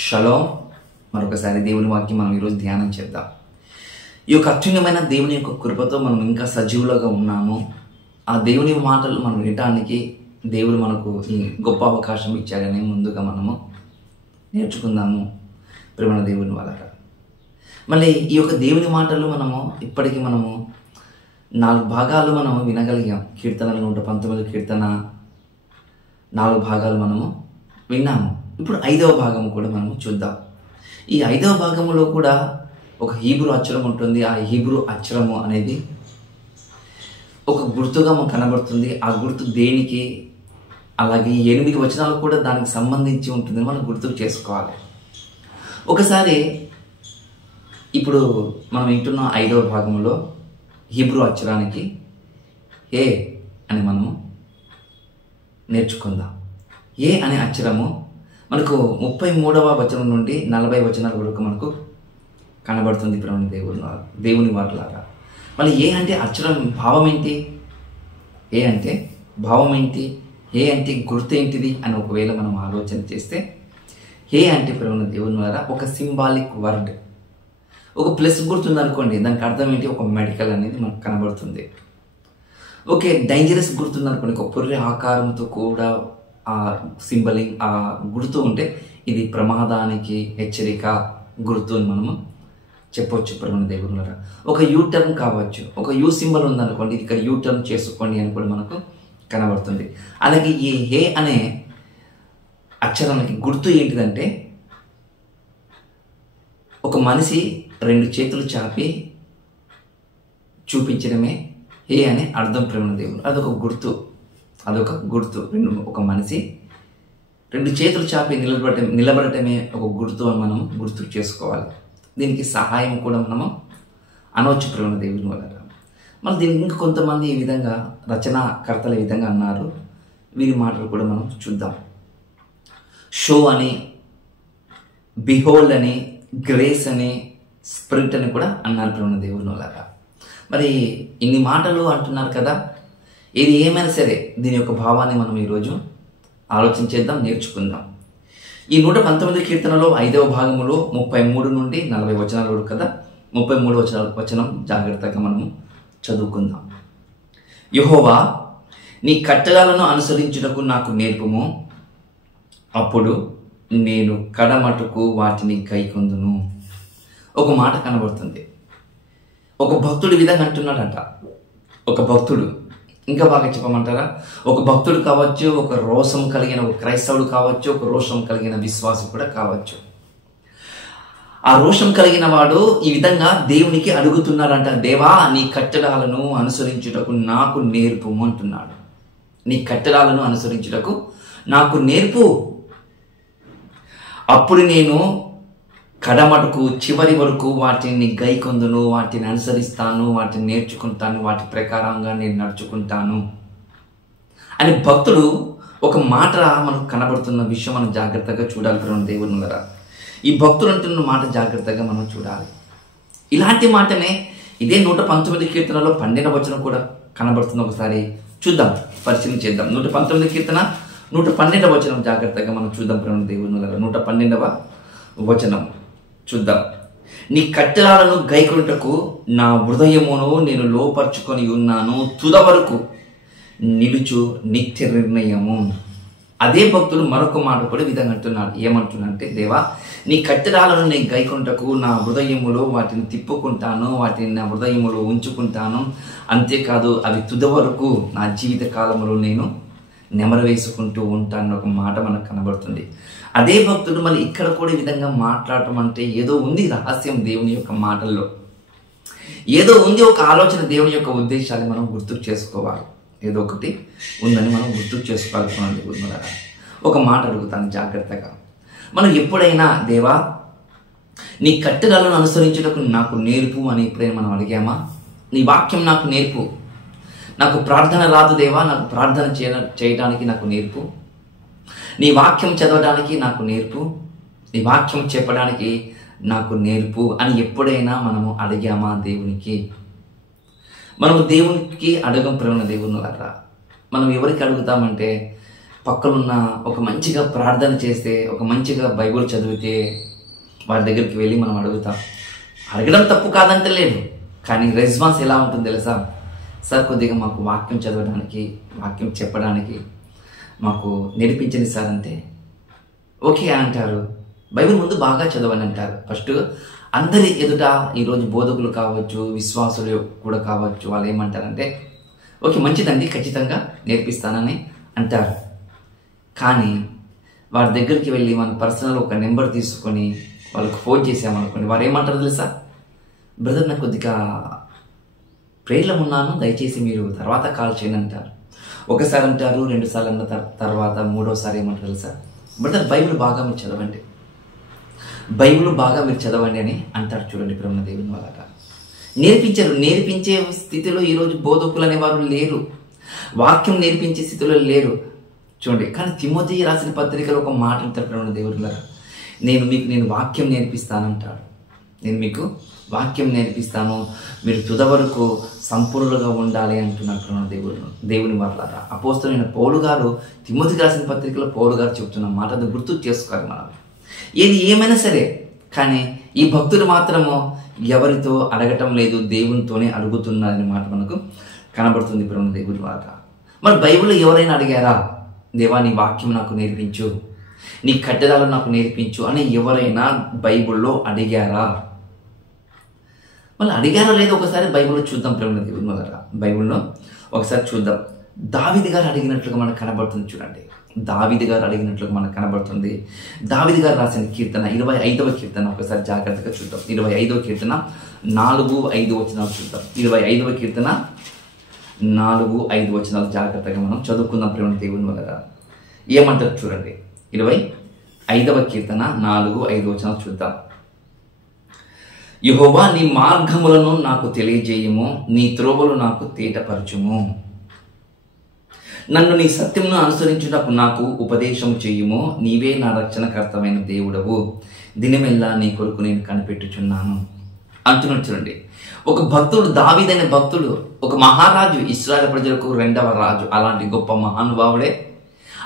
Shalom. మరొకసారి దేవుని వాక్యం మనం ఈరోజు ధ్యానం చేద్దాం. ఈ యొక్క అత్యున్నతమైన దేవుని యొక్క కృపతో మనం ఇంకా సజీవులుగా ఉన్నాము. ఆ దేవుని మాటలు మనం వినటానికి దేవుడు మనకు ఈ గొప్ప అవకాశం ఇచ్చాడని ముందుగా మనము నేర్చుకుందాము. ప్రేమ దేవుని వాళ్ళ మళ్ళీ ఈ యొక్క దేవుని మాటలు ఇప్పటికీ 4 భాగాలు మనం వినగలిగాం. కీర్తనలు 119 కీర్తన 4 భాగాలు మనము విన్నాము. ఇప్పుడు 5వ భాగం కూడా మనము చూద్దాం. ఈ 5వ భాగంలో కూడా ఒక హీబ్రూ అక్షరం ఉంటుంది. ఆ హీబ్రూ అక్షరము అనేది ఒక గుర్తుగా మనకు కనబడుతుంది. ఆ గుర్తు దేనికి, అలాగే 8 వచనాలు కూడా దానికి సంబంధించి ఉంటుందని మనం గుర్తుకు చేసుకోవాలి. ఒకసారి ఇప్పుడు మనం వింటున్న 5వ భాగంలో హీబ్రూ అక్షరానికి ఏ అని మనము నేర్చుకుందాం. ఏ అనే అక్షరము మనకు 33వ వచనం నుండి 40 వచనాల వరకు మనకు కనబడుతుంది. ఇప్పుడు దేవుని వారులారా, మళ్ళీ ఏ అంటే అక్షరం భావం ఏంటి, ఏ అంటే భావం ఏంటి, ఏ అంటే గుర్తు ఏంటిది అని ఒకవేళ మనం ఆలోచన చేస్తే, ఏ అంటే ప్రేమ దేవుని వారా ఒక సింబాలిక్ వర్డ్. ఒక ప్లస్ గుర్తుంది అనుకోండి, దానికి అర్థం ఏంటి, ఒక మెడికల్ అనేది మనకు కనబడుతుంది. ఓకే, డేంజరస్ గుర్తుంది అనుకోండి, ఒక పొర్రె ఆకారంతో కూడా ఆ సింబలింగ్ ఆ గుర్తు ఉంటే ఇది ప్రమాదానికి హెచ్చరిక గుర్తు అని మనము చెప్పొచ్చు. ప్రేమ దేవుని వారా ఒక యూటర్న్ కావచ్చు, ఒక యూ సింబల్ ఉందనుకోండి, ఇక్కడ యూటర్న్ చేసుకోండి అని కూడా మనకు కనబడుతుంది. అలాగే ఈ హే అనే అక్షరానికి గుర్తు ఏంటిదంటే ఒక మనిషి 2 చేతులు చాపి చూపించడమే హే అనే అర్థం. ప్రేమ దేవుడు అదొక గుర్తు. ఒక మనిషి 2 చేతులు చాపి నిలబడటమే ఒక గుర్తు అని మనం గుర్తు చేసుకోవాలి. దీనికి సహాయం కూడా మనము అనవచ్చు ప్రేమ దేవుని వల్ల. మళ్ళీ దీనికి ఇంకా కొంతమంది ఈ విధంగా రచనాకర్తలు ఈ విధంగా అన్నారు. వీరి మాటలు కూడా మనం చూద్దాం. షో అని, బిహోల్డ్ అని, గ్రేస్ అని, స్పిరిట్ అని కూడా అన్నారు ప్రేమ దేవుని వల్ల. మరి ఇన్ని మాటలు అంటున్నారు కదా, ఇది ఏమైనా సరే దీని యొక్క భావాన్ని మనం ఈరోజు ఆలోచించేద్దాం, నేర్చుకుందాం. ఈ 119 కీర్తనలో 5వ భాగంలో 33 నుండి 40 వచనాలు వరకు కదా. 33 వచనం జాగ్రత్తగా మనము చదువుకుందాం. యెహోవా, నీ కట్టడలను అనుసరించుటకు నాకు నేర్పుము, అప్పుడు నేను కడమటుకు వాటిని గైకొందును. ఒక మాట కనబడుతుంది. ఒక భక్తుడు విధంగా అంటున్నాడంట. ఒక భక్తుడు, ఇంకా బాగా చెప్పమంటారా, ఒక భక్తుడు కావచ్చు, ఒక రోషం కలిగిన ఒక క్రైస్తవుడు కావచ్చు, ఒక రోషం కలిగిన విశ్వాసి కూడా కావచ్చు. ఆ రోషం కలిగిన వాడు ఈ విధంగా దేవునికి అడుగుతున్నాడంట, దేవా నీ కట్టడాలను అనుసరించుటకు నాకు నేర్పుము అంటున్నాడు. నీ కట్టడాలను అనుసరించుటకు నాకు నేర్పు, అప్పుడు నేను కడమటుకు చివరి వరకు వాటిని గైకొందును, వాటిని అనుసరిస్తాను, వాటిని నేర్చుకుంటాను, వాటి ప్రకారంగా నేను నడుచుకుంటాను అని భక్తుడు ఒక మాట మనకు కనబడుతున్న విషయం మనం జాగ్రత్తగా చూడాలి. ప్రేమ దేవుని వల్ల ఈ భక్తుడు అంటున్న మాట జాగ్రత్తగా మనం చూడాలి. ఇలాంటి మాటనే ఇదే 119 కీర్తనలో 12వ వచనం కూడా కనబడుతుంది. ఒకసారి చూద్దాం, పరిశీలన చేద్దాం. 119 కీర్తన 112వ వచనం జాగ్రత్తగా మనం చూద్దాం. ప్రేమ దేవుని వల్ల 112వ వచనం చూద్దాం. నీ కట్టడాలను గైకొనుటకు నా హృదయమును నేను లోపరుచుకొని ఉన్నాను, తుద వరకు నిలుచు నిత్య నిర్ణయము. అదే భక్తుడు మరొక మాట కూడా విధంగా అంటున్నాడు. ఏమంటున్నాడంటే, దేవా నీ కట్టడాలను నేను గైకొనుటకు నా హృదయములో వాటిని తిప్పుకుంటాను, వాటిని నా హృదయములో ఉంచుకుంటాను, అంతేకాదు అవి తుద వరకు నా జీవిత కాలంలో నేను నెమరు వేసుకుంటూ ఉంటాను ఒక మాట మనకు కనబడుతుంది. అదే భక్తుడు మళ్ళీ ఇక్కడ కూడా ఈ విధంగా మాట్లాడటం అంటే ఏదో ఉంది రహస్యం దేవుని యొక్క మాటల్లో, ఏదో ఉంది ఒక ఆలోచన, దేవుని యొక్క ఉద్దేశాన్ని మనం గుర్తుకు చేసుకోవాలి. ఏదో ఒకటి ఉందని మనం గుర్తుకు చేసుకోవాలి. ఒక మాట అడుగుతాను జాగ్రత్తగా. మనం ఎప్పుడైనా దేవా నీ కట్టడాలను అనుసరించుటకు నాకు నేర్పు అని ఎప్పుడైనా మనం అడిగామా? నీ వాక్యం నాకు నేర్పు, నాకు ప్రార్థన రాదు దేవా, నాకు ప్రార్థన చేయడానికి నాకు నేర్పు, నీ వాక్యం చదవడానికి నాకు నేర్పు, నీ వాక్యం చెప్పడానికి నాకు నేర్పు అని ఎప్పుడైనా మనము అడిగామా దేవునికి? మనము దేవునికి అడగం ప్రేమ దేవుని వల్ల. మనం ఎవరికి అడుగుతామంటే పక్కనున్న ఒక మంచిగా ప్రార్థన చేస్తే, ఒక మంచిగా బైబిల్ చదివితే వారి దగ్గరికి వెళ్ళి మనం అడుగుతాం. అడగడం తప్పు కాదంటే లేదు, కానీ రెస్పాన్స్ ఎలా ఉంటుంది తెలుసా? సార్ కొద్దిగా మాకు వాక్యం చదవడానికి, వాక్యం చెప్పడానికి మాకు నేర్పించండి సార్ అంటే ఓకే అంటారు. బైబిల్ ముందు బాగా చదవని అంటారు. ఫస్ట్ అందరి ఎదుట ఈరోజు బోధకులు కావచ్చు, విశ్వాసులు కూడా కావచ్చు, వాళ్ళు ఏమంటారంటే ఓకే మంచిదండి, ఖచ్చితంగా నేర్పిస్తానని అంటారు. కానీ వారి దగ్గరికి వెళ్ళి మన పర్సనల్ ఒక నెంబర్ తీసుకొని వాళ్ళకు ఫోన్ చేసామనుకోండి, వారు ఏమంటారు తెలుసా? బ్రదర్ నాకు కొద్దిగా ప్రేయర్లో ఉన్నాను, దయచేసి మీరు తర్వాత కాల్ చేయండి అంటారు. ఒకసారి అంటారు, 2 సార్లు అన్న తర్వాత 3వసారి ఏమంటారు తెలుసా? బ్రదర్ బైబిల్ బాగా మీరు చదవండి, బైబిల్ బాగా మీరు చదవండి అని అంటారు. చూడండి ప్రేమ దేవుని వాళ్ళగా నేర్పించారు. నేర్పించే స్థితిలో ఈరోజు బోధకులు అనేవారు లేరు, వాక్యం నేర్పించే స్థితిలో లేరు. చూడండి, కానీ తిమోతి రాసిన పత్రికలో ఒక మాట అంటారు ప్రేమ దేవుళ్ళగా, నేను వాక్యం నేర్పిస్తానంటాడు. నేను మీకు వాక్యం నేర్పిస్తాను, మీరు తుద వరకు సంపూర్ణులుగా ఉండాలి అంటున్నారు దేవుని వాళ్ళగా. అపోస్తలుడైన పౌలు గారు తిమోతికి రాసిన పత్రికలో పౌలు గారు చెప్తున్న మాట అది గుర్తు చేసుకోవాలి మనం. ఏది ఏమైనా సరే, కానీ ఈ భక్తుడు మాత్రము ఎవరితో అడగటం లేదు, దేవునితోనే అడుగుతున్నారని మాట మనకు కనబడుతుంది ప్రేమ దేవుని వాళ్ళగా. మరి బైబిల్లో ఎవరైనా అడిగారా, దేవా నీ వాక్యం నాకు నేర్పించు, నీ కట్టడాలు నాకు నేర్పించు అని ఎవరైనా బైబిల్లో అడిగారా? మళ్ళీ అడిగారో లేదో ఒకసారి బైబిల్లో చూద్దాం ప్రేమ దేవుని వాళ్ళగా. బైబిల్లో ఒకసారి చూద్దాం. దావీదు గారు అడిగినట్లుగా మనకు కనబడుతుంది. చూడండి, దావీదు గారు అడిగినట్లుగా మనకు కనబడుతుంది. దావీదు గారు రాసిన కీర్తన 25వ కీర్తన ఒకసారి జాగ్రత్తగా చూద్దాం. 25వ కీర్తన 4-5 వచనాలు చూద్దాం. 25వ కీర్తన 4-5 వచనాలు జాగ్రత్తగా మనం చదువుకుందాం ప్రేమ దేవుని వల్ల. ఏమంటారు చూడండి, 25వ కీర్తన 4-5 వచనాలు చూద్దాం. యెహోవా నీ మార్గములను నాకు తెలియజేయము, నీ త్రోవలు నాకు తేటపరచుము. నన్ను నీ సత్యమును అనుసరించుటకు నాకు ఉపదేశము చేయుము, నీవే నా రక్షణకర్తమైన దేవుడవు, దినమెల్లా నీ కొరకు నేను కనిపెట్టుచున్నాను అంటున్నాడు. చూడండి, ఒక భక్తుడు, దావీదైన భక్తుడు, ఒక మహారాజు, ఇశ్రాయేలు ప్రజలకు 2వ రాజు, అలాంటి గొప్ప మహానుభావుడే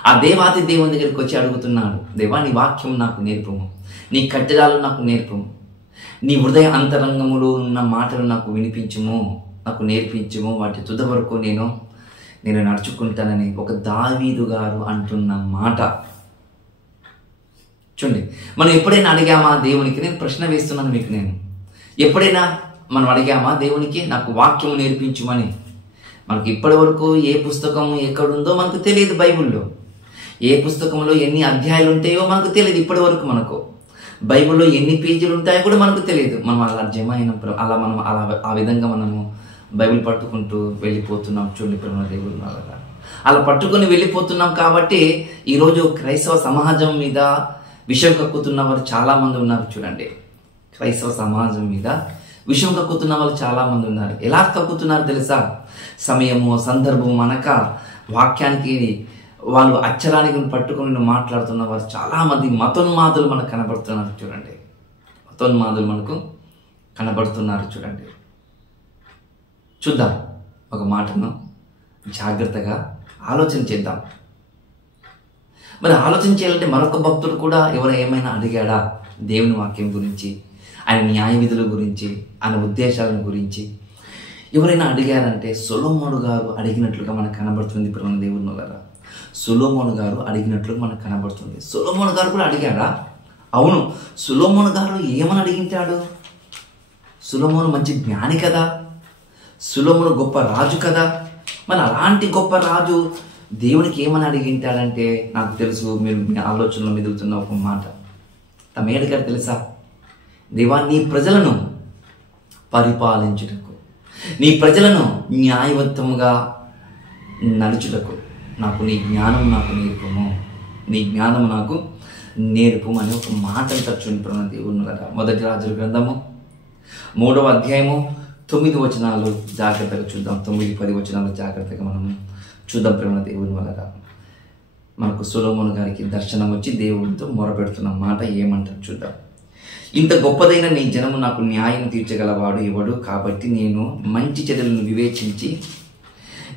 ఆ దేవాది దేవుని దగ్గరికి వచ్చి అడుగుతున్నాడు, దేవా నీ వాక్యం నాకు నేర్పము, నీ కట్టడాలు నాకు నేర్పము, నీ హృదయ అంతరంగములో ఉన్న మాటలు నాకు వినిపించుము, నాకు నేర్పించుము, వాటి తుద వరకు నేను నడుచుకుంటానని ఒక దావీదు గారు అంటున్న మాట. చూడండి, మనం ఎప్పుడైనా అడిగామా దేవునికి? నేను ప్రశ్న వేస్తున్నాను మీకు. నేను ఎప్పుడైనా మనం అడిగామా దేవునికి నాకు వాక్యం నేర్పించుమని? మనకు ఇప్పటి వరకు ఏ పుస్తకం ఎక్కడుందో మనకు తెలియదు. బైబిల్లో ఏ పుస్తకంలో ఎన్ని అధ్యాయాలు ఉంటాయో మనకు తెలియదు. ఇప్పటి వరకు మనకు బైబిల్లో ఎన్ని పేజీలు ఉంటాయో కూడా మనకు తెలియదు. మనం అలా జమ అయినప్పుడు మనం ఆ విధంగా మనము బైబిల్ పట్టుకుంటూ వెళ్ళిపోతున్నాం. చూడండి ప్రేమ దేవుని వాళ్ళగా, అలా పట్టుకొని వెళ్ళిపోతున్నాం. కాబట్టి ఈరోజు క్రైస్తవ సమాజం మీద విషం కక్కుతున్న వారు చాలా మంది ఉన్నారు. చూడండి, క్రైస్తవ సమాజం మీద విషం కక్కుతున్న వాళ్ళు చాలా మంది ఉన్నారు. ఎలా కక్కుతున్నారు తెలుసా? సమయము సందర్భం అనక వాక్యానికి వాళ్ళు అక్షరానికి పట్టుకుని మాట్లాడుతున్న వారు చాలా మంది మతోన్మాదులు మనకు కనబడుతున్నారు. చూడండి, మతోన్మాదులు మనకు కనబడుతున్నారు. చూడండి, చూద్దాం, ఒక మాటను జాగ్రత్తగా ఆలోచన చేద్దాం. మరి ఆలోచన చేయాలంటే మరొక భక్తుడు కూడా ఏమైనా అడిగాడా దేవుని వాక్యం గురించి, ఆయన న్యాయ విధుల గురించి, ఆయన ఉద్దేశాల గురించి ఎవరైనా అడిగారంటే సొలొమోను గారు అడిగినట్లుగా మనకు కనబడుతుంది. ప్రేమ దేవుని వల్ల సొలొమోను గారు అడిగినట్లుగా మనకు కనబడుతుంది. సొలొమోను గారు కూడా అడిగాడా? అవును. సొలొమోను గారు ఏమని అడిగింటాడు? సొలొమోను మంచి జ్ఞాని కదా, సొలొమోను గొప్ప రాజు కదా. మరి అలాంటి గొప్ప రాజు దేవునికి ఏమని అడిగింటాడంటే, నాకు తెలుసు మీరు మీ ఆలోచనలో మెదులుతున్న ఒక మాట. తమేడు గారు తెలుసా? దేవా నీ ప్రజలను పరిపాలించుటకు, నీ ప్రజలను న్యాయవంతంగా నడుచుటకు నాకు నీ జ్ఞానం నాకు నేర్పము, నీ జ్ఞానం నాకు నేర్పము అని ఒక మాట చూడండి దేవుని కదా. 1 రాజుల గ్రంథము 3వ అధ్యాయము 9 వచనాలు జాగ్రత్తగా చూద్దాం. 9-10 వచనాలు జాగ్రత్తగా మనము చూద్దాం. ప్రేమ దేవుని వల్ల మనకు సొలొమోను గారికి దర్శనం వచ్చి దేవునితో మొరపెడుతున్న మాట ఏమంటారు చూద్దాం. ఇంత గొప్పదైన నీ జనము నాకు న్యాయం తీర్చగలవాడు ఎవడు? కాబట్టి నేను మంచి చెడులను వివేచించి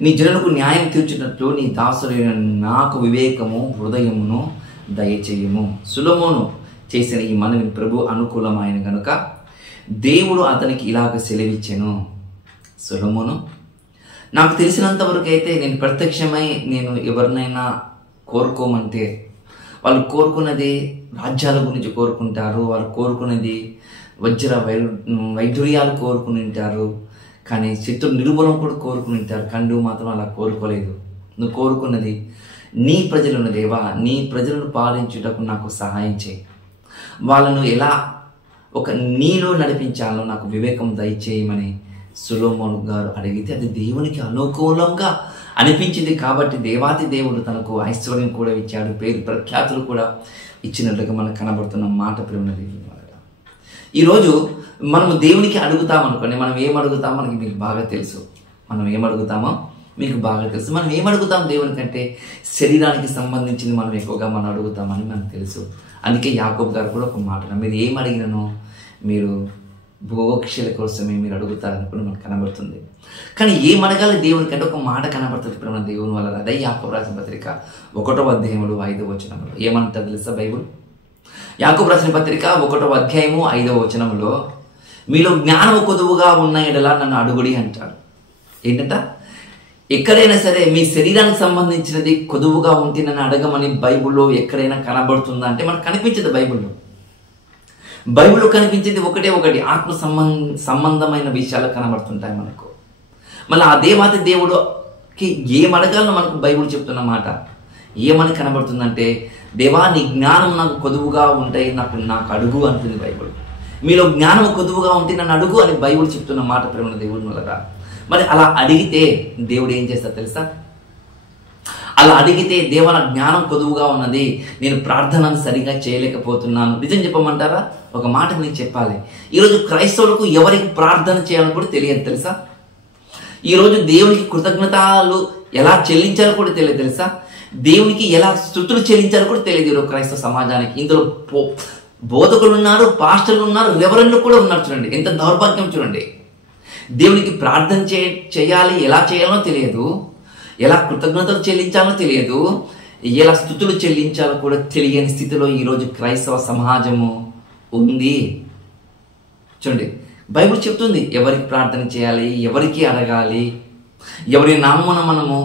నీ జనులకు న్యాయం తీర్చినట్లు నీ దాసుడైన నాకు వివేకము హృదయమును దయచేయము. సొలొమోను చేసిన ఈ మనవి ప్రభు అనుకూలమైన గనుక దేవుడు అతనికి ఇలాగ సెలవిచ్చెను. సొలొమోను, నాకు తెలిసినంత వరకు అయితే నేను ప్రత్యక్షమై నేను ఎవరినైనా కోరుకోమంటే వాళ్ళు కోరుకున్నది రాజ్యాల గురించి కోరుకుంటారు, వాళ్ళు కోరుకున్నది వైఢూర్యాలు కోరుకుని ఉంటారు, కానీ శత్రు నిర్మూలన కూడా కోరుకుని ఉంటారు. కానీ నువ్వు మాత్రం అలా కోరుకోలేదు. నువ్వు కోరుకున్నది నీ ప్రజలను దేవా, నీ ప్రజలను పాలించుటకు నాకు సహాయం చేయి, వాళ్ళను ఎలా ఒక నీలో నడిపించాలో నాకు వివేకం దయచేయమని సొలొమోను గారు అడిగితే అది దేవునికి అనుకూలంగా అనిపించింది. కాబట్టి దేవాతి దేవుడు తనకు ఐశ్వర్యం కూడా ఇచ్చాడు, పేరు ప్రఖ్యాతులు కూడా ఇచ్చినట్లుగా మనకు కనబడుతున్న మాట ప్రేమది. ఈరోజు మనము దేవునికి అడుగుతామనుకోండి, మనం ఏం అడుగుతామో మనకి మీకు బాగా తెలుసు. మనం ఏమడుగుతామో మీకు బాగా తెలుసు. మనం ఏమడుగుతాం దేవుని కంటే శరీరానికి సంబంధించింది మనం ఎక్కువగా మనం అడుగుతామని మనకు తెలుసు. అందుకే యాకోబు గారు కూడా ఒక మాట, మీరు ఏం అడిగినను మీరు భోక్షల కోసమే మీరు అడుగుతారని కూడా మనకు కనబడుతుంది. కానీ ఏం అడగాలి దేవుని కంటే ఒక మాట కనబడుతుంది ప్రేమ దేవుని వల్ల. అదే యాకోబు రాసిన పత్రిక 1వ అధ్యాయములు 5వ వచనములు ఏమంటారు తెలుసా బైబుల్? యాకోబు రాసిన పత్రిక 1వ అధ్యాయము 5వ వచనములో మీలో జ్ఞానము కొదువుగా ఉన్న ఎడలా నన్ను అడుగుడి అంటాడు. ఏంటంట? ఎక్కడైనా సరే మీ శరీరానికి సంబంధించినది కొదువుగా ఉంటే నన్ను అడగమని బైబుల్లో ఎక్కడైనా కనబడుతుందా అంటే మనకు కనిపించదు. బైబిల్లో కనిపించేది ఒకటి ఆత్మ సంబంధమైన విషయాలు కనబడుతుంటాయి మనకు. మళ్ళీ ఆ దేవాది దేవుడుకి ఏం అడగాలో మనకు బైబిల్ చెప్తున్న మాట ఏమని కనబడుతుందంటే, దేవా నీ జ్ఞానం నాకు కొదువుగా ఉంటాయి, నాకు అడుగు అంటుంది బైబిల్. మీలో జ్ఞానం కొదువుగా ఉంటే నన్ను అడుగు అని బైబిల్ చెప్తున్న మాట ప్రేమ దేవుడి వల్ల. మరి అలా అడిగితే దేవుడు ఏం చేస్తాడు తెలుసా? అలా అడిగితే దేవా నా జ్ఞానం కొదువుగా ఉన్నది, నేను ప్రార్థనను సరిగా చేయలేకపోతున్నాను. నిజం చెప్పమంటారా? ఒక మాట మీకు చెప్పాలి, ఈరోజు క్రైస్తవులకు ఎవరికి ప్రార్థన చేయాలని కూడా తెలియదు తెలుసా? ఈరోజు దేవునికి కృతజ్ఞతలు ఎలా చెల్లించాలో కూడా తెలియదు తెలుసా? దేవునికి ఎలా స్తుతులు చెల్లించాలో కూడా తెలియదు ఈరోజు క్రైస్తవ సమాజానికి. ఇందులో బోధకులు ఉన్నారు, పాస్టర్లు ఉన్నారు, రెవరెండ్లు కూడా ఉన్నారు. చూడండి ఎంత దౌర్భాగ్యం చూడండి. దేవునికి ప్రార్థన చేయాలి, ఎలా చేయాలో తెలియదు, ఎలా కృతజ్ఞతలు చెల్లించాలో తెలియదు, ఎలా స్తుతులు చెల్లించాలో కూడా తెలియని స్థితిలో ఈరోజు క్రైస్తవ సమాజము ఉంది. చూడండి బైబిల్ చెప్తుంది ఎవరికి ప్రార్థన చేయాలి, ఎవరికి అడగాలి, ఎవరి నామమున మనము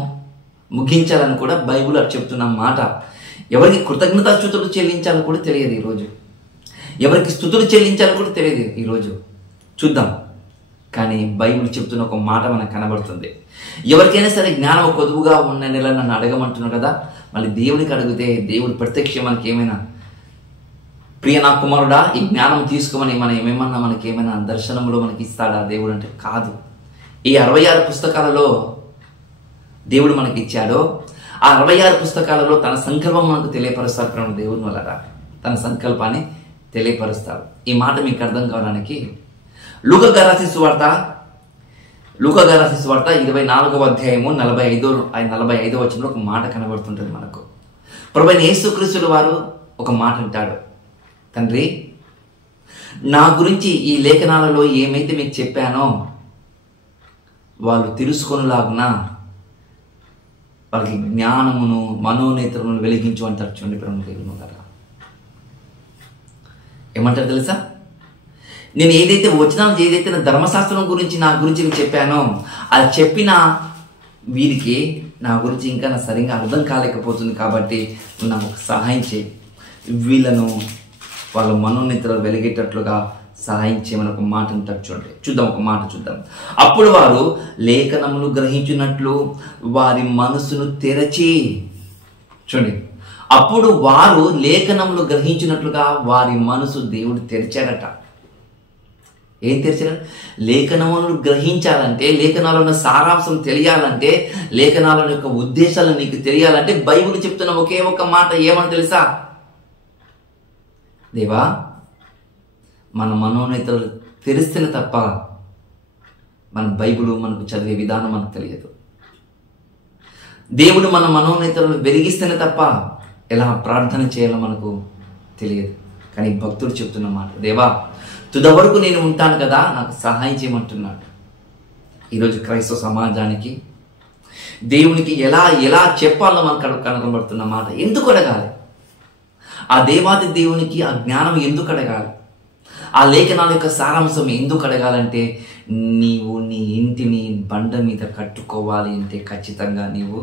ముగించాలని కూడా బైబిల్ చెప్తున్న మాట. ఎవరికి కృతజ్ఞతా స్తుతులు చెల్లించాలో కూడా తెలియదు ఈరోజు, ఎవరికి స్తుతులు చెల్లించాలో కూడా తెలియదు ఈరోజు. చూద్దాం. కానీ బైబిల్ చెప్తున్న ఒక మాట మనకు కనబడుతుంది. ఎవరికైనా సరే జ్ఞానం కొదువుగా ఉన్న నెల నన్ను అడగమంటున్నావు కదా, మళ్ళీ దేవునికి అడిగితే దేవుడు ప్రత్యక్షం మనకి ఏమైనా ప్రియ నా కుమారుడా ఈ జ్ఞానం తీసుకోమని మనం ఏమేమన్నా మనకి ఏమైనా దర్శనంలో మనకి ఇస్తాడా దేవుడు అంటే? కాదు. ఈ 66 పుస్తకాలలో దేవుడు మనకి ఇచ్చాడో ఆ 66 పుస్తకాలలో తన సంకల్పం మనకు తెలియపరుస్తాడు ప్రేమ దేవుని వల్ల. తన సంకల్పాన్ని తెలియపరుస్తాడు. ఈ మాట మీకు అర్థం కావడానికి లూకా గారు రాసిన సువార్త 24వ అధ్యాయము 45వ వచనంలో ఒక మాట కనబడుతుంటుంది మనకు. ప్రభువైన యేసుక్రీస్తు వారు ఒక మాట అంటాడు, తండ్రి నా గురించి ఈ లేఖనాలలో ఏమైతే మీకు చెప్పానో వాళ్ళు తెలుసుకొనులాగున వాళ్ళకి జ్ఞానమును మనోనేత్రమును వెలిగించు అంటారు. చూడండి ప్రేమ దేవుని గారు ఏమంటారు తెలుసా? నేను ఏదైతే వచనాలు ఏదైతే నా ధర్మశాస్త్రం గురించి నా గురించి నేను చెప్పానో అది చెప్పిన వీరికి నా గురించి ఇంకా నా సరిగ్గా అర్థం కాలేకపోతుంది. కాబట్టి నువ్వు నాకు సహాయం చేయి, వీళ్ళను వాళ్ళ మనోనేత్రాలు వెలిగేటట్లుగా సహాయం చేయమని ఒక మాట అంటారు. చూడండి చూద్దాం, ఒక మాట చూద్దాం. అప్పుడు వారు లేఖనములు గ్రహించినట్లు వారి మనసును తెరచి, చూడండి అప్పుడు వారు లేఖనములు గ్రహించినట్లుగా వారి మనసు దేవుడు తెరిచాడట. ఏం తెరిచాడు? లేఖనములను గ్రహించాలంటే, లేఖనాల ఉన్న సారాంశం తెలియాలంటే, లేఖనాల యొక్క ఉద్దేశాలు నీకు తెలియాలంటే బైబిల్ చెప్తున్న ఒకే ఒక మాట ఏమని తెలుసా? దేవా మన మనోనేతలు తెరిస్తేనే తప్ప మన బైబిల్ మనకు చదివే విధానం మనకు తెలియదు. దేవుడు మన మనోనేతలను వెలిగిస్తేనే తప్ప ఎలా ప్రార్థన చేయాలో మనకు తెలియదు. కానీ భక్తుడు చెప్తున్న మాట, దేవా తుద వరకు నేను ఉంటాను కదా, నాకు సహాయం చేయమంటున్నాడు. ఈరోజు క్రైస్తవ సమాజానికి దేవునికి ఎలా ఎలా చెప్పాలో మనకు కనబడుతున్న మాట. ఎందుకు అడగాలి? ఆ దేవాది దేవునికి ఆ జ్ఞానం ఎందుకు అడగాలి? ఆ లేఖనాల యొక్క సారాంశం ఎందుకు అడగాలంటే, నీవు నీ ఇంటిని బండ మీద కట్టుకోవాలి అంటే ఖచ్చితంగా నీవు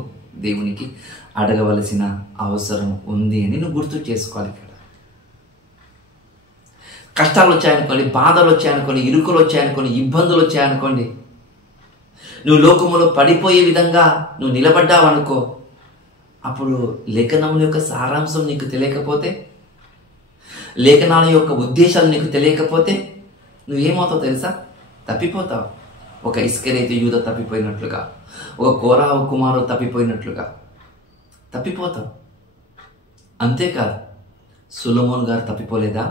దేవునికి అడగవలసిన అవసరం ఉంది అని నువ్వు గుర్తు చేసుకోవాలి. ఇక్కడ కష్టాలు వచ్చాయనుకోండి, బాధలు వచ్చాయనుకోండి, ఇరుకులు వచ్చాయనుకోండి, ఇబ్బందులు వచ్చాయనుకోండి, నువ్వు లోకములో పడిపోయే విధంగా నువ్వు నిలబడ్డావనుకో, అప్పుడు లేఖనముల యొక్క సారాంశం నీకు తెలియకపోతే, లేఖనాల యొక్క ఉద్దేశాలు నీకు తెలియకపోతే నువ్వేమవుతావు తెలుసా? తప్పిపోతావు. ఒక ఇస్కరేతు యూదా తప్పిపోయినట్లుగా, ఒక కోరాహు కుమారుడు తప్పిపోయినట్లుగా తప్పిపోతావు. అంతేకాదు, సొలొమోను గారు తప్పిపోలేదా?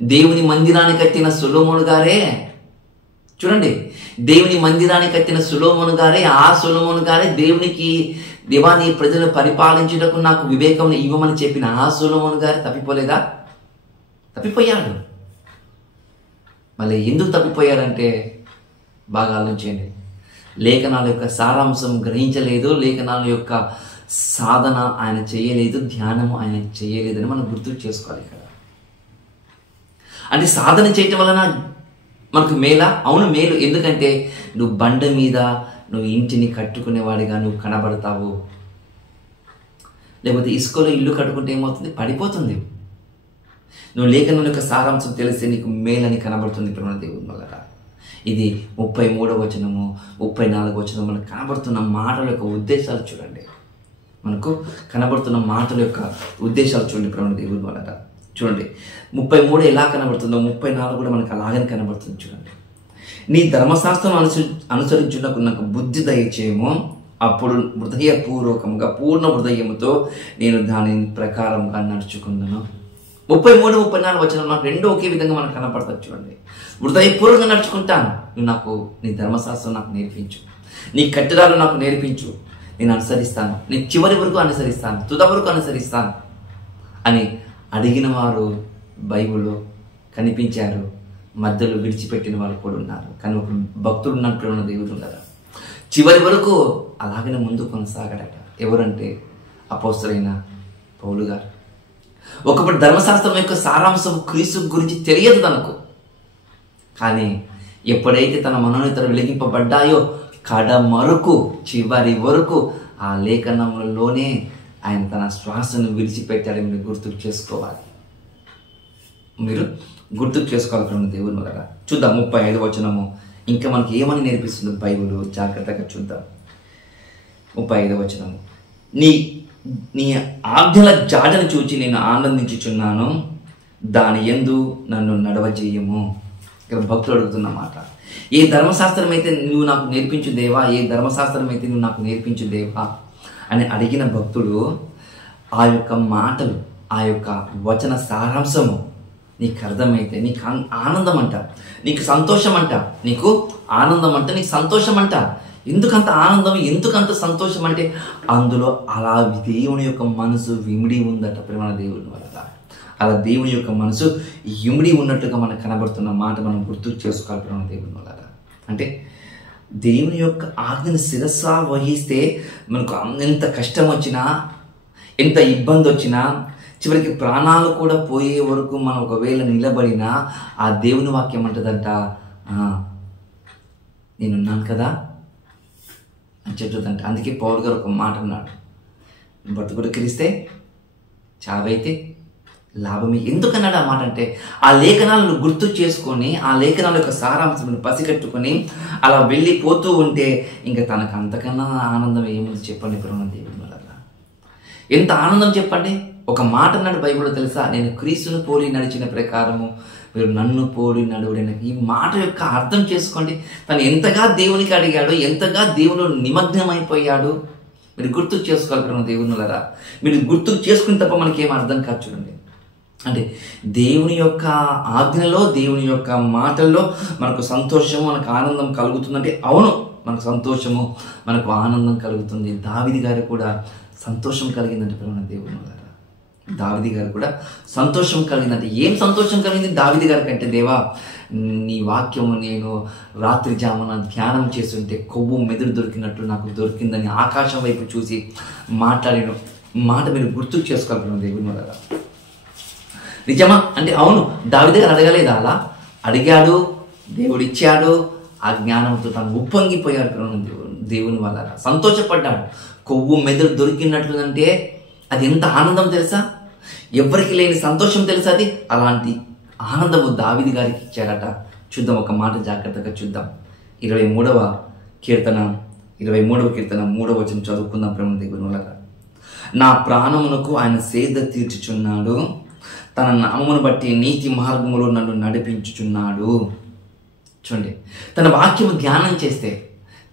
దేవుని మందిరాన్ని కట్టిన సొలొమోను గారే, చూడండి, దేవుని మందిరాన్ని కట్టిన సొలొమోను గారే, ఆ సొలొమోను గారే దేవునికి, దేవా నీ ప్రజలను పరిపాలించుటకు నాకు వివేకం ఇవ్వమని చెప్పిన ఆ సొలొమోను గారే తప్పిపోలేదా? తప్పిపోయాడు. మళ్ళీ ఎందుకు తప్పిపోయాడంటే బాగా ఆలోచించండి. లేఖనాల యొక్క సారాంశం గ్రహించలేదు, లేఖనాల యొక్క సాధన ఆయన చేయలేదు, ధ్యానము ఆయన చేయలేదని మనం గుర్తు చేసుకోవాలి. ఇక్కడ అంటే సాధన చేయటం వలన మనకు మేలా? అవును, మేలు. ఎందుకంటే నువ్వు బండ మీద నువ్వు ఇంటిని కట్టుకునేవాడిగా నువ్వు కనబడతావు. లేకపోతే ఇసుకలో ఇల్లు కట్టుకుంటే ఏమవుతుంది? పడిపోతుంది. నువ్వు లేఖనం యొక్క సారాంశం తెలిస్తే నీకు మేలని కనబడుతుంది. ప్రేమ దేవుని వల్ల ఇది 33వ వచనము 34వ వచనం మనకు కనబడుతున్న మాటల యొక్క ఉద్దేశాలు చూడండి. మనకు కనబడుతున్న మాటల యొక్క ఉద్దేశాలు చూడండి. ప్రేమ దేవుని వల్ల చూడండి, 33 ఎలా కనబడుతుందో 34 కూడా మనకు అలాగని కనబడుతుంది. చూడండి, నీ ధర్మశాస్త్రం అనుసరించుటకు నాకు బుద్ధి దయచేయము, అప్పుడు హృదయపూర్వకంగా పూర్ణ హృదయముతో నేను దాని ప్రకారంగా నడుచుకుందును. 33, 34 వచనం నాకు రెండు ఒకే విధంగా మనకు కనపడతారు. చూడండి, హృదయపూర్వకంగా నడుచుకుంటాను, నువ్వు నాకు నీ ధర్మశాస్త్రం నాకు నేర్పించు, నీ కట్టడాలు నాకు నేర్పించు, నేను అనుసరిస్తాను, నేను చివరి వరకు అనుసరిస్తాను, తుద వరకు అనుసరిస్తాను అని అడిగిన వారు బైబిల్లో కనిపించారు. మధ్యలో విడిచిపెట్టిన వాళ్ళు కూడా ఉన్నారు. కానీ ఒక భక్తుడు ఉన్నట్టు ఉన్న దేవుడు కదా, చివరి వరకు అలాగనే ముందు కొనసాగాడట. ఎవరంటే అపోస్తలుడైన పౌలు గారు. ఒకప్పుడు ధర్మశాస్త్రం యొక్క సారాంశం క్రీస్తు గురించి తెలియదు తనకు. కానీ ఎప్పుడైతే తన మనోనేతలు వెలిగింపబడ్డాయో కడమరకు చివరి వరకు ఆ లేఖనంలోనే ఆయన తన శ్వాసను విడిచిపెట్టాడని మీరు గుర్తుకు చేసుకోవాలి. మీరు గుర్తుకు చేసుకోవాలి దేవుని వల్ల. చూద్దాం 35వ వచనము ఇంకా మనకి ఏమని నేర్పిస్తుంది బైబిల్, జాగ్రత్తగా చూద్దాం. 35వ వచనము, నీ ఆజ్ఞల జాడను చూచి నేను ఆనందించుచున్నాను, దాని యందు నన్ను నడవజేయము. ఇక్కడ భక్తులు అడుగుతున్న మాట, ఏ ధర్మశాస్త్రం అయితే నువ్వు నాకు నేర్పించు దేవా, ఏ ధర్మశాస్త్రం అయితే నువ్వు నాకు నేర్పించు దేవా అని అడిగిన భక్తుడు ఆ యొక్క మాటలు, ఆ యొక్క వచన సారాంశము నీకు అర్థమైతే నీకు ఆనందం అంట, నీకు సంతోషం అంట, నీకు ఆనందం అంట, నీకు సంతోషం అంట. ఎందుకంత ఆనందం, ఎందుకంత సంతోషం అంటే అందులో అలా దేవుని యొక్క మనసు విమిడి ఉందట. ప్రేమ దేవుని వల్ల అలా దేవుని యొక్క మనసు ఇమిడి ఉన్నట్టుగా మనకు కనబడుతున్న మాట మనం గుర్తు చేసుకోవాలి. ప్రేమ దేవుని వల్ల అంటే దేవుని యొక్క ఆజ్ఞను శిరస్స వహిస్తే మనకు ఎంత కష్టం వచ్చినా, ఎంత ఇబ్బంది వచ్చినా, చివరికి ప్రాణాలు కూడా పోయే వరకు మనం ఒకవేళ నిలబడినా ఆ దేవుని వాక్యం అంటదంట, నేనున్నాను కదా అని చెప్తుందంట. అందుకే పౌలు గారు ఒక మాట అన్నాడు, బ్రతుకుడు క్రీస్తే చావైతే లాభమే. ఎందుకన్నాడు ఆ మాట అంటే, ఆ లేఖనాలను గుర్తు చేసుకొని ఆ లేఖనాల యొక్క సారాంశం పసిగట్టుకొని అలా వెళ్ళిపోతూ ఉంటే ఇంకా తనకు అంతకన్నా ఆనందం ఏముంది చెప్పండి. ప్రేమ దేవుని వల్ల ఎంత ఆనందం చెప్పండి. ఒక మాట అన్నాడు బైబిల్లో తెలుసా, నేను క్రీస్తును పోలి నడిచిన ప్రకారము మీరు నన్ను పోలి నడువుడైన. ఈ మాట యొక్క అర్థం చేసుకోండి. తను ఎంతగా దేవునికి అడిగాడు, ఎంతగా దేవుని నిమగ్నమైపోయాడు. మీరు గుర్తుకు చేసుకోగలుగుతున్న దేవునులరా, మీరు గుర్తుకు చేసుకుని తప్ప మనకేం అర్థం కాదు. చూడండి, అంటే దేవుని యొక్క ఆజ్ఞలో, దేవుని యొక్క మాటల్లో మనకు సంతోషము, మనకు ఆనందం కలుగుతుందంటే అవును, మనకు సంతోషము, మనకు ఆనందం కలుగుతుంది. దావీదు గారు కూడా సంతోషం కలిగిందంటే ప్రేమ దేవుని వల్ల. దావీదు గారు కూడా సంతోషం కలిగిందంటే ఏం సంతోషం కలిగింది దావీదు గారి కంటే? దేవా నీ వాక్యము నేను రాత్రి జామున ధ్యానం చేస్తుంటే కొవ్వు మెదురు దొరికినట్లు నాకు దొరికిందని ఆకాశం వైపు చూసి మాట్లాడిన మాట మీరు గుర్తు చేసుకోగలను దేవుని వల్ల. నిజమా అంటే అవును, దావీదు గారు అడగలేదా? అలా అడిగాడు, దేవుడు ఇచ్చాడు. ఆ జ్ఞానంతో తను ఉప్పొంగిపోయాడు దేవుని వల్ల, సంతోషపడ్డాడు. కొవ్వు మెదురు దొరికినట్లుందంటే అది ఎంత ఆనందం తెలుసా? ఎవరికి లేని సంతోషం తెలుసా అది? అలాంటి ఆనందము దావీదు గారికి ఇచ్చారట. చూద్దాం, ఒక మాట జాగ్రత్తగా చూద్దాం. 23వ కీర్తన 3వ వచనం చదువుకుందాం ప్రేమ దేవుని వల్ల. నా ప్రాణమునకు ఆయన సేద తీర్చుచున్నాడు, తన నామమును బట్టి నీతి మార్గములో నన్ను నడిపించుచున్నాడు. చూడండి, తన వాక్యము ధ్యానం చేస్తే,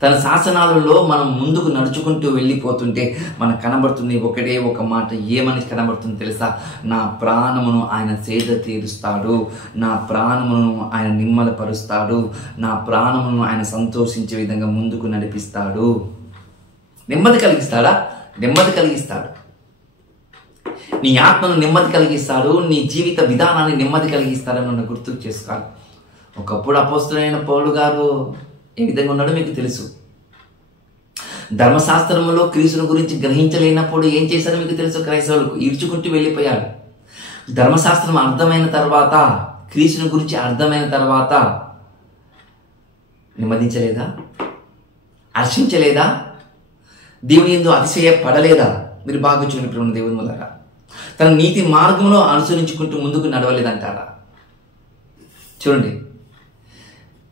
తన శాసనాలలో మనం ముందుకు నడుచుకుంటూ వెళ్ళిపోతుంటే మనకు కనబడుతుంది ఒకటే ఒక మాట. ఏమని కనబడుతుంది తెలుసా? నా ప్రాణమును ఆయన సేద తీరుస్తాడు, నా ప్రాణమును ఆయన నిమ్మలపరుస్తాడు, నా ప్రాణమును ఆయన సంతోషించే విధంగా ముందుకు నడిపిస్తాడు. నెమ్మది కలిగిస్తాడా? నెమ్మది కలిగిస్తాడు. నీ ఆత్మను నెమ్మది కలిగిస్తాడు, నీ జీవిత విధానాన్ని నెమ్మది కలిగిస్తాడని నన్ను గుర్తుకు చేసుకోవాలి. ఒకప్పుడు అపోస్తలుడైన పౌలు గారు ఏ విధంగా ఉన్నాడో మీకు తెలుసు. ధర్మశాస్త్రములో క్రీస్తుని గురించి గ్రహించలేనప్పుడు ఏం చేశారో మీకు తెలుసు. క్రైస్తవులకు ఈడ్చుకుంటూ వెళ్ళిపోయాడు. ధర్మశాస్త్రం అర్థమైన తర్వాత, క్రీస్తుని గురించి అర్థమైన తర్వాత నెమ్మదించలేదా? హర్షించలేదా? దేవుని యందు అతిశయపడలేదా? మీరు బాగా చూడండి ప్రేమ దేవుని వల్ల. తన నీతి మార్గంలో అనుసరించుకుంటూ ముందుకు నడవలేదంటారా? చూడండి,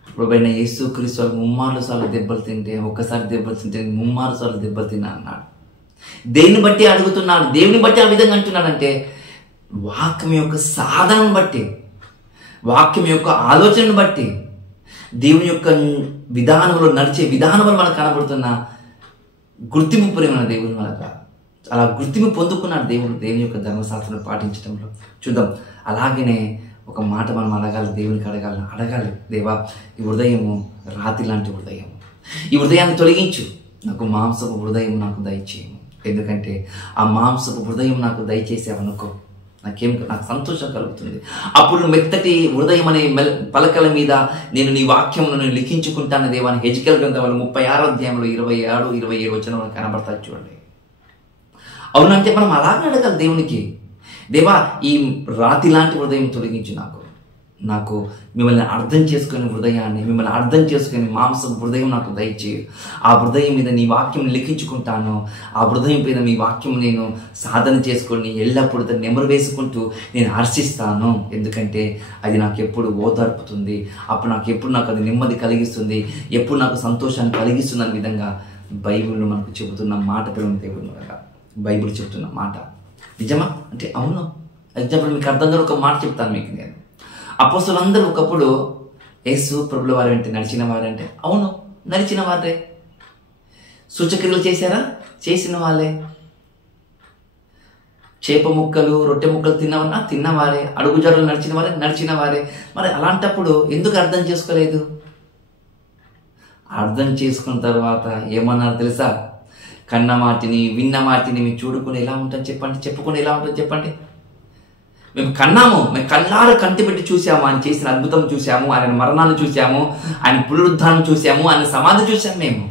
ప్రభువైన యేసు క్రీస్తు వాళ్ళు 3 సార్లు దెబ్బలు తింటే, ఒక్కసారి దెబ్బలు తింటే 3 సార్లు దెబ్బలు తిన్నా అన్నాడు. దేన్ని బట్టి అడుగుతున్నాడు? దేవుని బట్టి ఆ విధంగా అంటున్నాడంటే వాక్యం యొక్క సాధనను బట్టి, వాక్యం యొక్క ఆలోచనను బట్టి, దేవుని యొక్క విధానంలో నడిచే విధానంలో మనకు కనబడుతున్న గుర్తింపు ప్రేమ దేవుని వల్ల. అలా గుర్తింపు పొందుకున్నాడు దేవుని యొక్క ధర్మశాస్త్రం పాటించడంలో. చూద్దాం, అలాగనే ఒక మాట మనం అడగాలి, దేవునికి అడగాలి. దేవా, ఈ హృదయము రాతి లాంటి హృదయం, ఈ హృదయాన్ని తొలగించు, నాకు మాంసపు హృదయం నాకు దయచేయము. ఎందుకంటే ఆ మాంసపు హృదయం నాకు దయచేసావనుకో, నాకు సంతోషం కలుగుతుంది. అప్పుడు మెత్తటి హృదయం అనే పలకల మీద నేను నీ వాక్యమును నేను లిఖించుకుంటాను దేవాన్ని. హెజ్కేలు గ్రంథంలో 36వ అధ్యాయంలో 26-27 వచనం కనబడతాయి చూడండి. అవునంటే మనం అలాగే అడగాలి దేవునికి. దేవా, ఈ రాతి లాంటి హృదయం తొలగించు, నాకు మిమ్మల్ని అర్థం చేసుకునే హృదయాన్ని, మిమ్మల్ని అర్థం చేసుకునే మాంసం హృదయం నాకు దయచేయు. ఆ హృదయం మీద నీ వాక్యం లిఖించుకుంటాను. ఆ హృదయం మీద మీ వాక్యం నేను సాధన చేసుకొని ఎల్లప్పుడూ దాన్ని నెమరు వేసుకుంటూ నేను హర్షిస్తాను. ఎందుకంటే అది నాకు ఎప్పుడు ఓదార్పుతుంది, అప్పుడు నాకు అది నెమ్మది కలిగిస్తుంది, ఎప్పుడు నాకు సంతోషాన్ని కలిగిస్తుంది అనే విధంగా బైబిల్లో మనకు చెబుతున్న మాట పిల్లలు దేవుడు బైబిల్ చెబుతున్న మాట నిజమా అంటే అవును. ఎగ్జాంపుల్ మీకు అర్థం కాదు, ఒక మాట చెప్తాను మీకు నేను. అపోస్తలులందరూ ఒకప్పుడు యేసు ప్రభుల వారు అంటే నడిచిన వారంటే అవును, నడిచిన వారే. సూచక్రియలు చేశారా? చేసిన వాళ్ళే. చేప ముక్కలు రొట్టె ముక్కలు తిన్నవారే. అడుగుజాడలు నడిచిన వారే. మరి అలాంటప్పుడు ఎందుకు అర్థం చేసుకోలేదు? అర్థం చేసుకున్న తర్వాత ఏమన్నారు తెలుసా? కన్న మాటిని విన్న మాటిని మేము చూడుకుని ఎలా ఉంటుంది చెప్పండి, చెప్పుకుని ఎలా ఉంటుంది చెప్పండి. మేము కన్నాము, మేము కళ్ళారా కంటి పెట్టి చూసాము, ఆయన చేసిన అద్భుతం చూసాము, ఆయన మరణాన్ని చూసాము, ఆయన పునరుద్ధానం చూసాము, ఆయన సమాధి చూసాము. మేము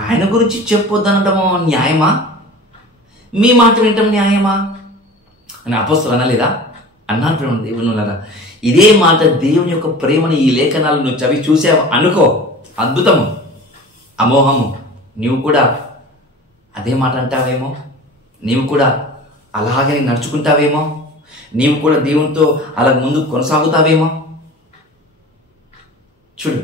ఆయన గురించి చెప్పొద్దనటము న్యాయమా? మీ మాట వినటం న్యాయమా అని అపోస్తలులు అనలేదా? అన్నాను ప్రేమ దేవునులారా. ఇదే మాట దేవుని యొక్క ప్రేమని ఈ లేఖనాలు నువ్వు చవి చూసావు అనుకో, అద్భుతము, అమోహము. నీవు కూడా అదే మాట అంటావేమో, నీవు కూడా అలాగే నడుచుకుంటావేమో, నీవు కూడా దేవునితో అలా ముందుకు కొనసాగుతావేమో. చూడు,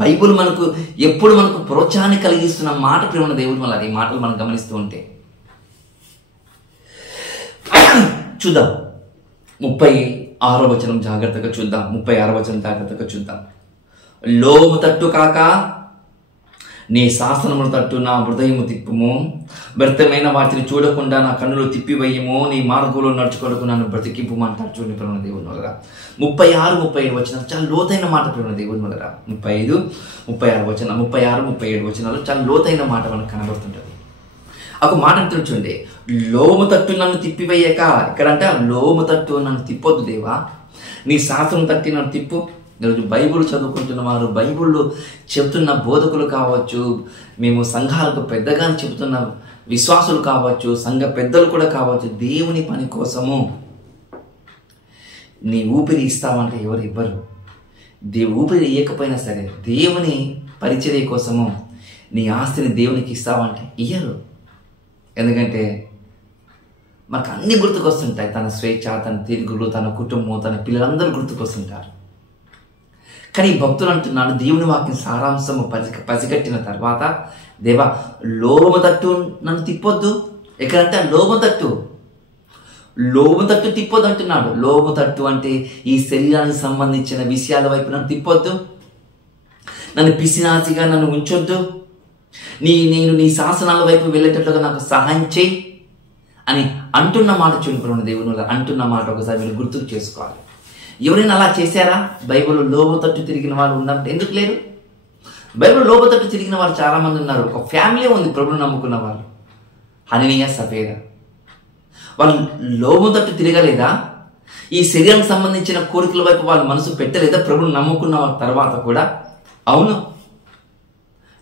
బైబుల్ మనకు ఎప్పుడు మనకు ప్రోత్సాహాన్ని కలిగిస్తున్న మాట ప్రేమ దేవుని వల్ల. ఈ మాటలు మనం గమనిస్తూ ఉంటే చూద్దాం. 36వ వచనం జాగ్రత్తగా చూద్దాం. 36వ వచనం జాగ్రత్తగా చూద్దాం. లోము తట్టు కాక నీ శాసనముల తట్టు నా హృదయము తిప్పుము, వ్యర్థమైన వాటిని చూడకుండా నా కన్నులు తిప్పివేయము, నీ మార్గంలో నడుచుకోవడానికి నన్ను బ్రతికింపుమంటారు. చూడండి ప్రేమ దేవుని వల్ల. 36, 37 వచనాలు చాలా లోతైన మాట ప్రేమ దేవుని వల్ల. 35, 36 వచనం, 36, 37 వచనాలు చాలా లోతైన మాట మనకు కనబడుతుంటది. ఒక మాట అంటున్నాడు చూడండి, లోము తట్టు నన్ను తిప్పివేయక. ఇక్కడంటే లోము తట్టు నన్ను తిప్పొద్దు దేవా, నీ శాస్త్రం తట్టి నన్ను తిప్పు. ఈరోజు బైబుల్ చదువుకుంటున్న వారు, బైబుల్లో చెబుతున్న బోధకులు కావచ్చు, మేము సంఘాలకు పెద్దగా చెబుతున్న విశ్వాసులు కావచ్చు, సంఘ పెద్దలు కూడా కావచ్చు, దేవుని పని కోసము నీ ఊపిరి ఇస్తావంటే ఎవరు ఇవ్వరు. ఊపిరి ఇవ్వకపోయినా సరే దేవుని పరిచర్య కోసము నీ ఆస్తిని దేవునికి ఇస్తావంటే ఇయ్యరు. ఎందుకంటే మనకు అన్నీ గుర్తుకొస్తుంటాయి. తన స్వేచ్ఛ, తన తిరుగులు, తన కుటుంబం, తన పిల్లలందరూ గుర్తుకొస్తుంటారు. కానీ భక్తులు అంటున్నాడు, దేవుని వాక్యం సారాంశము పసిగట్టిన తర్వాత, దేవా లోభము తట్టు నన్ను తిప్పొద్దు. ఎక్కడంటే లోభం తట్టు తిప్పొద్దు అంటున్నాడు. లోభము తట్టు అంటే ఈ శరీరానికి సంబంధించిన విషయాల వైపు నన్ను తిప్పొద్దు, నన్ను పిసినాసిగా నన్ను ఉంచొద్దు, నేను నీ శాసనాల వైపు వెళ్ళేటట్లుగా నాకు సహాయం చేయి అని అంటున్న మాట చూడుకున్న దేవుని అంటున్న మాట ఒకసారి మీరు గుర్తుకు చేసుకోవాలి. ఎవరైనా అలా చేశారా? బైబిల్లో లోబతట్టు తిరిగిన వాళ్ళు ఉన్నారంటే ఎందుకు లేరు? బైబిల్లో లోబతట్టు తిరిగిన వారు చాలా మంది ఉన్నారు. ఒక ఫ్యామిలీ ఉంది ప్రభువును నమ్ముకున్న వాళ్ళు, హననీయ సఫేరా. వాళ్ళు లోబతట్టు తిరగలేదా? ఈ శరీరానికి సంబంధించిన కోరికల వైపు వాళ్ళు మనసు పెట్టలేదా ప్రభువును నమ్ముకున్న తర్వాత కూడా? అవును.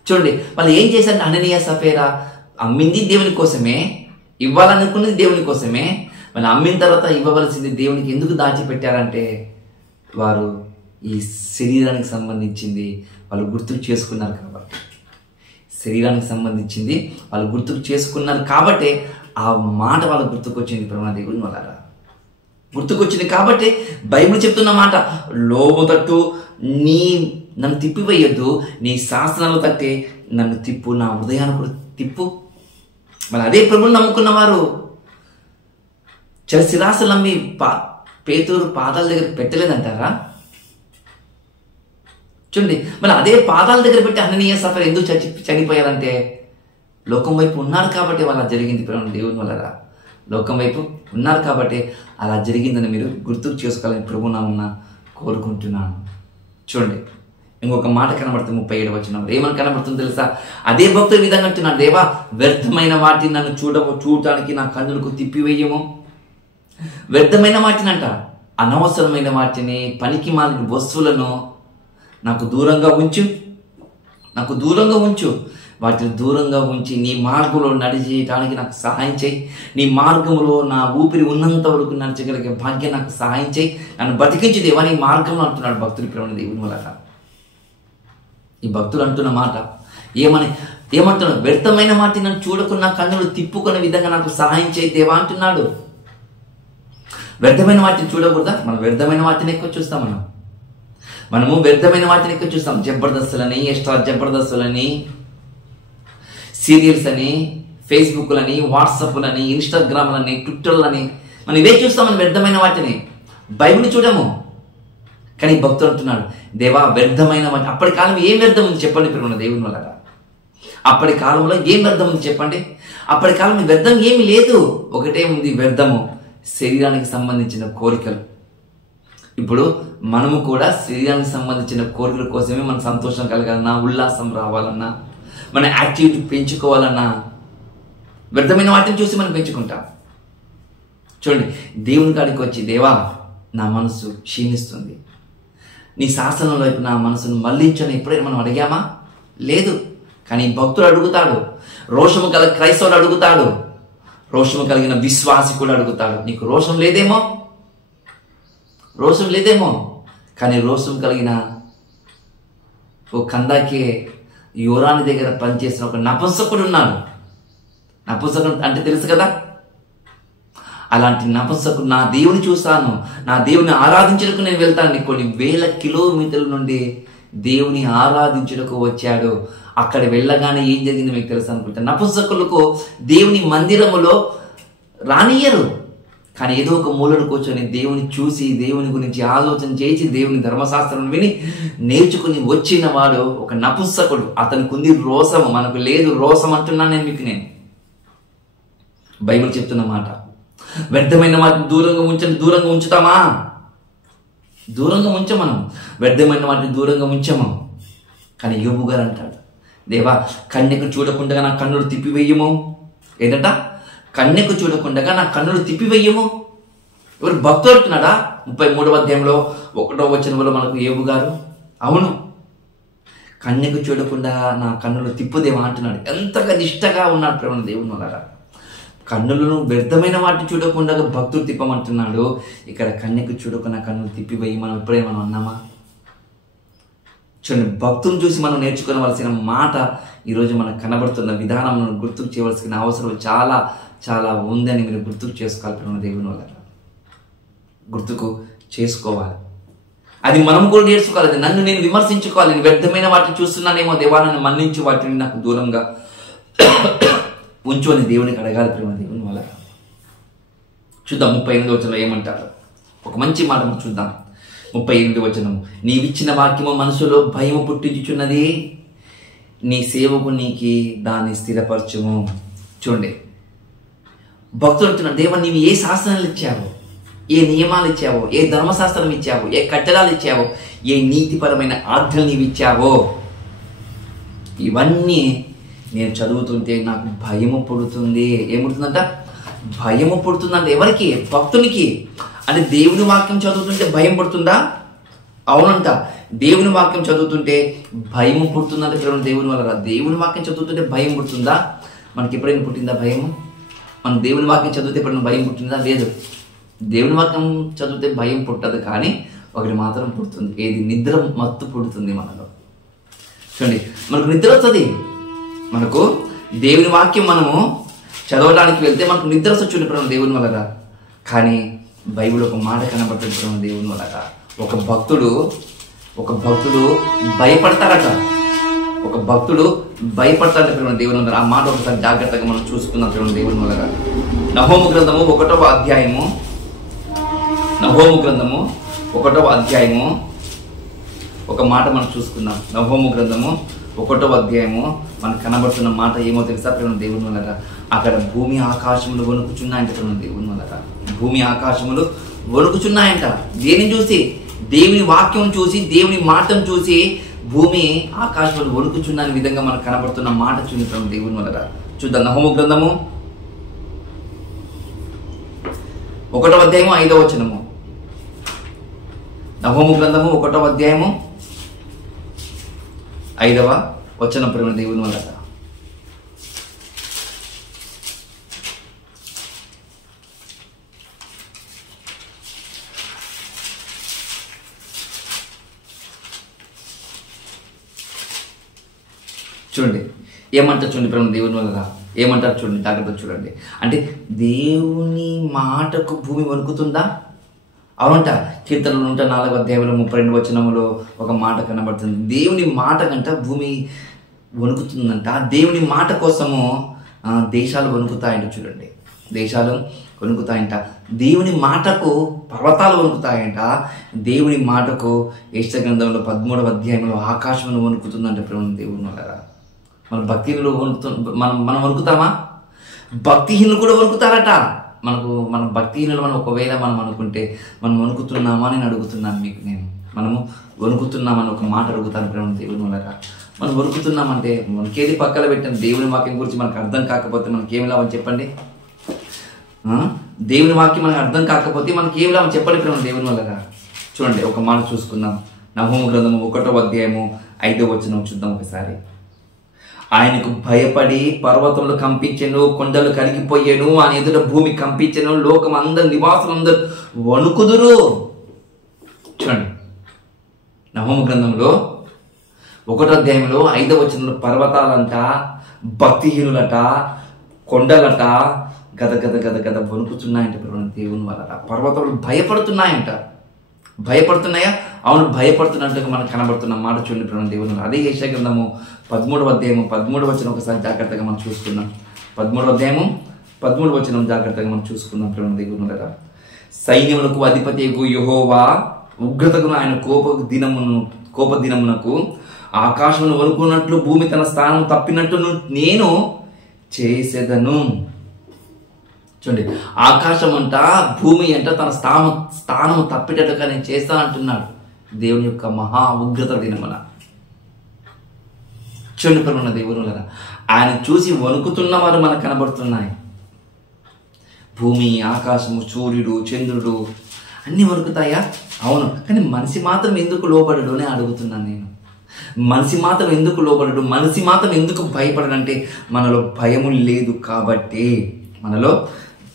చూడండి, వాళ్ళు ఏం చేశారంటే హననీయ సఫేరా అమ్మింది దేవుని కోసమే, ఇవ్వాలనుకున్నది దేవుని కోసమే. మన అమ్మిన తర్వాత ఇవ్వవలసింది దేవునికి ఎందుకు దాచిపెట్టారంటే వారు ఈ శరీరానికి సంబంధించింది వాళ్ళు గుర్తుకు చేసుకున్నారు కాబట్టి. శరీరానికి సంబంధించింది వాళ్ళు గుర్తుకు చేసుకున్నారు కాబట్టి ఆ మాట వాళ్ళకు గుర్తుకొచ్చింది. ప్రభువా దేవుని వల్ల గుర్తుకొచ్చింది కాబట్టి బైబిల్ చెప్తున్న మాట, లోబు తట్టు నన్ను తిప్పివేయొద్దు, నీ శాసనాలు తట్టే నన్ను తిప్పు, నా హృదయాన్ని కూడా తిప్పు. మరి అదే ప్రభువుని నమ్ముకున్న వారు శిరాసులు నమ్మి పేతురు పాదాల దగ్గర పెట్టలేదంటారా? చూడండి, మరి అదే పాదాల దగ్గర పెట్టి హననీయ సఫేరా ఎందుకు చనిపోయారంటే లోకం వైపు ఉన్నారు కాబట్టి అలా జరిగింది. దేవుని వల్ల లోకం వైపు ఉన్నారు కాబట్టి అలా జరిగిందని మీరు గుర్తుకు చేసుకోవాలని ప్రభువున కోరుకుంటున్నాను. చూడండి, ఇంకొక మాట కనబడుతుంది 37వ వచనం. ఏమని కనబడుతుంది తెలుసా? అదే భక్తుల విధంగా అంటున్నాడు, దేవా వ్యర్థమైన వాటిని నన్ను చూడటానికి నా కన్నులకు తిప్పివేయము. వ్యర్థమైన వాటినంట, అనవసరమైన వాటిని, పనికి మాలిన వస్తువులను నాకు దూరంగా ఉంచు, వాటిని దూరంగా ఉంచి నీ మార్గంలో నడిచేయటానికి నాకు సహాయం చేయి. నీ మార్గంలో నా ఊపిరి ఉన్నంత వరకు నడిచగలిగే భాగ్యం నాకు సహాయం చేయి, నన్ను బతికించు దేవా నీ మార్గంలో అంటున్నాడు భక్తులు. ప్రేమ దేవుని వల్ల ఈ భక్తులు అంటున్న మాట ఏమంటున్నాడు? వ్యర్థమైన వాటిని నన్ను చూడకుండా కన్నులు తిప్పుకునే విధంగా నాకు సహాయం చేయి దేవా అంటున్నాడు. వ్యర్థమైన వాటిని చూడకూడదా? మనం వ్యర్థమైన వాటిని ఎక్కువ చూస్తాం. మనము వ్యర్థమైన వాటిని ఎక్కువ చూస్తాం. జబర్దస్తులని, ఎక్స్ట్రా జబర్దస్తులని, సీరియల్స్ అని, ఫేస్బుక్లని, వాట్సాప్లని, ఇన్స్టాగ్రామ్లని, ట్విట్టర్లని, మనం ఇవే చూస్తాం. మనం వ్యర్థమైన వాటిని, బైబిల్ చూడము. కానీ భక్తులు అంటున్నాడు, దేవా వ్యర్థమైన వాటి. అప్పటి కాలం ఏం వ్యర్థం ఉంది చెప్పండి ప్రేమ దేవుని వల్ల? అప్పటి కాలంలో ఏం వ్యర్థం ఉంది చెప్పండి? అప్పటి కాలంలో వ్యర్థం ఏమి లేదు. ఒకటే ఉంది వ్యర్థము, శరీరానికి సంబంధించిన కోరికలు. ఇప్పుడు మనము కూడా శరీరానికి సంబంధించిన కోరికల కోసమే మన సంతోషం కలగాలన్నా, ఉల్లాసం రావాలన్నా, మన యాక్టివిటీ పెంచుకోవాలన్నా వ్యర్థమైన వాటిని చూసి మనం పెంచుకుంటాం. చూడండి, దేవుని కాడికి వచ్చి దేవా నా మనసు క్షీణిస్తుంది, నీ శాసనం వైపు నా మనసును మళ్లించని ఎప్పుడైనా మనం అడిగామా? లేదు. కానీ భక్తుడు అడుగుతాడు, రోషము గల క్రైస్తవుడు అడుగుతాడు, రోషము కలిగిన విశ్వాసి కూడా అడుగుతాడు. నీకు రోషం లేదేమో, కానీ రోషం కలిగిన ఓ కందాకే యోరాని దగ్గర పనిచేసిన ఒక నపుంసకుడు ఉన్నాడు. నపుంసకుడు అంటే తెలుసు కదా? అలాంటి నపుంసకుడు, నా దేవుని చూస్తాను, నా దేవుని ఆరాధించడానికి నేను వెళ్తాను. కొన్ని వేల కిలోమీటర్ల నుండి దేవుని ఆరాధించుటకు వచ్చాడు. అక్కడ వెళ్ళగానే ఏం జరిగింది మీకు తెలుసు అనుకుంటా. నపుంసకులకు దేవుని మందిరములో రానియ్యరు. కానీ ఏదో ఒక మూలను కూర్చొని దేవుని చూసి, దేవుని గురించి ఆలోచన చేసి, దేవుని ధర్మశాస్త్రం విని నేర్చుకుని వచ్చిన వాడు ఒక నపుంసకుడు. అతనికి ఉంది రోసము, మనకు లేదు రోసం అంటున్నాను నేను మీకు. నేను బైబిల్ చెప్తున్న మాట, వ్యర్థమైన వాటిని దూరంగా ఉంచుతామా? దూరంగా ఉంచం. మనం వ్యర్థమైన వాటిని దూరంగా ఉంచము. కానీ యోబు గారు అంటాడు, దేవా కన్యకు చూడకుండా నా కన్నులు తిప్పివేయము. ఏంటంట? కన్యకు చూడకుండా నా కన్నులు తిప్పివేయము. ఎవరు భక్తుడు అంటున్నాడా? 33వ అధ్యాయంలో 1వ వచనంలో మనకు యోబు గారు, అవును, కన్యకు చూడకుండా నా కన్నులు తిప్పుదేమా అంటున్నాడు. ఎంతగా నిష్టగా ఉన్నాడు ప్రేమ దేవుని వల్ల. కన్నులను వ్యర్థమైన వాటిని చూడకుండా భక్తుడు తిప్పమంటున్నాడు. ఇక్కడ కన్యకు చూడకుండా కన్నులు తిప్పిపోయి మనం ఎప్పుడైనా మనం అన్నామా? చూడండి, భక్తుని చూసి మనం నేర్చుకోవలసిన మాట ఈరోజు మనకు కనబడుతున్న విధానం గుర్తుకు చేయవలసిన అవసరం చాలా చాలా ఉందని మీరు గుర్తుకు చేసుకోవాలి ప్రేమ దేవుని వల్ల. గుర్తుకు చేసుకోవాలి. అది మనం కూడా నేర్చుకోవాలి. నన్ను నేను విమర్శించుకోవాలి. నేను వ్యర్థమైన వాటిని చూస్తున్నానేమో, దేవా నన్ను మన్నించి వాటిని నాకు దూరంగా ఉంచు అని దేవునికి అడగాలి ప్రేమ దేవుని వల్ల. చూద్దాం 38వ వచనంలో ఏమంటారు. ఒక మంచి మాట చూద్దాం. 38వ వచనం, నీవిచ్చిన వాక్యము మనసులో భయము పుట్టించుచున్నది, నీ సేవకునికి దాన్ని స్థిరపరచుము. చూడండి, భక్తులు అంటున్నారు, దేవా నీవు ఏ శాస్త్రాలు ఇచ్చావో, ఏ నియమాలు ఇచ్చావో, ఏ ధర్మశాస్త్రం ఇచ్చావో, ఏ కట్టడాలు ఇచ్చావో, ఏ నీతిపరమైన ఆజ్ఞలు నీవు ఇచ్చావో, ఇవన్నీ నేను చదువుతుంటే నాకు భయము పుడుతుంది. ఏముడుతుందంట? భయము పుడుతుందంట. ఎవరికి? భక్తునికి. అంటే దేవుని వాక్యం చదువుతుంటే భయం పుడుతుందా? అవునంట. దేవుని వాక్యం చదువుతుంటే భయము పుడుతుందంటే దేవుని వల్ల. దేవుని వాక్యం చదువుతుంటే భయం పుడుతుందా? మనకి ఎప్పుడైనా పుట్టిందా భయము? మనం దేవుని వాక్యం చదివితే ఎప్పుడైనా భయం పుట్టిందా? లేదు. దేవుని వాక్యం చదివితే భయం పుట్టదు, కానీ ఒకటి మాత్రం పుడుతుంది. ఏది? నిద్ర మత్తు పుడుతుంది మనలో. చూడండి, మనకు నిద్ర వస్తుంది. మనకు దేవుని వాక్యం మనము చదవడానికి వెళ్తే మనకు నిద్ర వచ్చి ప్రేమ దేవుని వల్ల. కానీ బైబిల్ ఒక మాట కనబడుతుంది ప్రేమ దేవుని వల్ల. ఒక భక్తుడు భయపడతారట. ఒక భక్తుడు భయపడతాడట ప్రేమ దేవుని వల్ల. ఆ మాట ఒకసారి జాగ్రత్తగా మనం చూసుకుందాం ప్రేమ దేవుని వల్ల. నహోము గ్రంథము 1వ అధ్యాయము, నహోము గ్రంథము 1వ అధ్యాయము ఒక మాట మనం చూసుకుందాం. నహోము గ్రంథము 1వ అధ్యాయము మనకు కనబడుతున్న మాట ఏమో తెలుసా ప్రేమ దేవుని వల్ల? అక్కడ భూమి ఆకాశములు వణుకుచున్నాయంట ప్రేమ దేవుని వల్ల. భూమి ఆకాశములు వణుకుచున్నాయంట. దేనిని చూసి? దేవుని వాక్యం చూసి, దేవుని మాటను చూసి భూమి ఆకాశములు వణుకుచున్న విధంగా మనకు కనబడుతున్న మాట చూసి ప్రేమ దేవుని వల్ల. చూద్దాం, నహోము గ్రంథము 1వ అధ్యాయము 5వ వచనము. నహోము గ్రంథము 1వ అధ్యాయము 5వ వచనం ప్రేమ దేవుని వల్ల. చూడండి ఏమంటారు, చూడండి ప్రేమ దేవుని వల్ల ఏమంటారు చూడండి, జాగ్రత్త చూడండి. అంటే దేవుని మాటకు భూమి వణుకుతుందా? అవునంట. కీర్తనలు 104వ అధ్యాయంలో 32 వచనములో ఒక మాట కనబడుతుంది. దేవుని మాట కంట భూమి వణుకుతుందంట. దేవుని మాట కోసము దేశాలు వణుకుతాయంట. చూడండి, దేశాలు వణుకుతాయంట. దేవుని మాటకు పర్వతాలు వణుకుతాయంట. దేవుని మాటకు యెషయా గ్రంథంలో 13వ అధ్యాయంలో ఆకాశం వణుకుతుందంట ప్రేమ దేవుని వల్ల. మన భక్తిహీనులు మనం వణుకుతామా? భక్తిహీనులు కూడా వణుకుతారట. మన భక్తిహీనులు మనం ఒకవేళ మనం అనుకుంటే మనం వణుకుతున్నామా అని అడుగుతున్నాను మీకు నేను. మనము వణుకుతున్నామని ఒక మాట అడుగుతాను ప్రేమ దేవుని వల్ల. మనం వణుకుతున్నామంటే మనకేది పక్కన పెట్టాను. దేవుని వాక్యం గురించి మనకు అర్థం కాకపోతే మనకేం లాభం చెప్పండి? దేవుని వాక్యం మనకు అర్థం కాకపోతే మనకి ఏం లాభం చెప్పండి ప్రేమ దేవుని వల్ల. చూడండి, ఒక మాట చూసుకుందాం. నహోము గ్రంథము 1వ అధ్యాయము 5వ వచనం చూద్దాం ఒకసారి. ఆయనకు భయపడి పర్వతములు కంపించెను, కొండలు కరిగిపోయాను, ఆయన ఎదుట భూమి కంపించెను, లోకం అందరు నివాసులందరూ వణుకుదురు. చూడండి, నహోము గ్రంథంలో 1వ అధ్యాయంలో 5వ వచనంలో పర్వతాలంట, భక్తిహీనులట, కొండలట గద గద గద గద వణుకుతున్నాయంట దేవుని వల్ల. పర్వతాలు భయపడుతున్నాయంట. భయపడుతున్నాయా? అవును, భయపడుతున్నట్టుగా మనకు కనబడుతున్న మాట చూడండి ప్రేమ దేవుని. అదే యెషయా గ్రంథము 13వ అధ్యాయము 13వ వచనం ఒకసారి జాగ్రత్తగా మనం చూసుకుందాం. 13వ అధ్యాయము 13వ వచనం జాగ్రత్తగా మనం చూసుకుందాం ప్రేమ దేవుని. సైన్యములకు అధిపతియగు యెహోవా ఉగ్రతకు ఆయన కోప దినమునకు ఆకాశమును వణుకున్నట్లు భూమి తన స్థానం తప్పినట్టు నేను చేసేదను. చూడండి, ఆకాశం అంట, భూమి అంట తన స్థానము తప్పిటట్టుగా నేను చేస్తానంటున్నాడు దేవుని యొక్క మహా ఉగ్రత దినమున. చూడండి ప్రేమ దేవుని వల్ల. ఆయన చూసి వణుకుతున్న వారు మనకు కనబడుతున్నాయి. భూమి, ఆకాశము, సూర్యుడు, చంద్రుడు అన్నీ వణుకుతాయా? అవును. కానీ మనిషి మాత్రం ఎందుకు లోబడడు అని అడుగుతున్నాను నేను. మనిషి మాత్రం ఎందుకు లోబడడు, మనిషి మాత్రం ఎందుకు భయపడడంటే మనలో భయము లేదు కాబట్టి, మనలో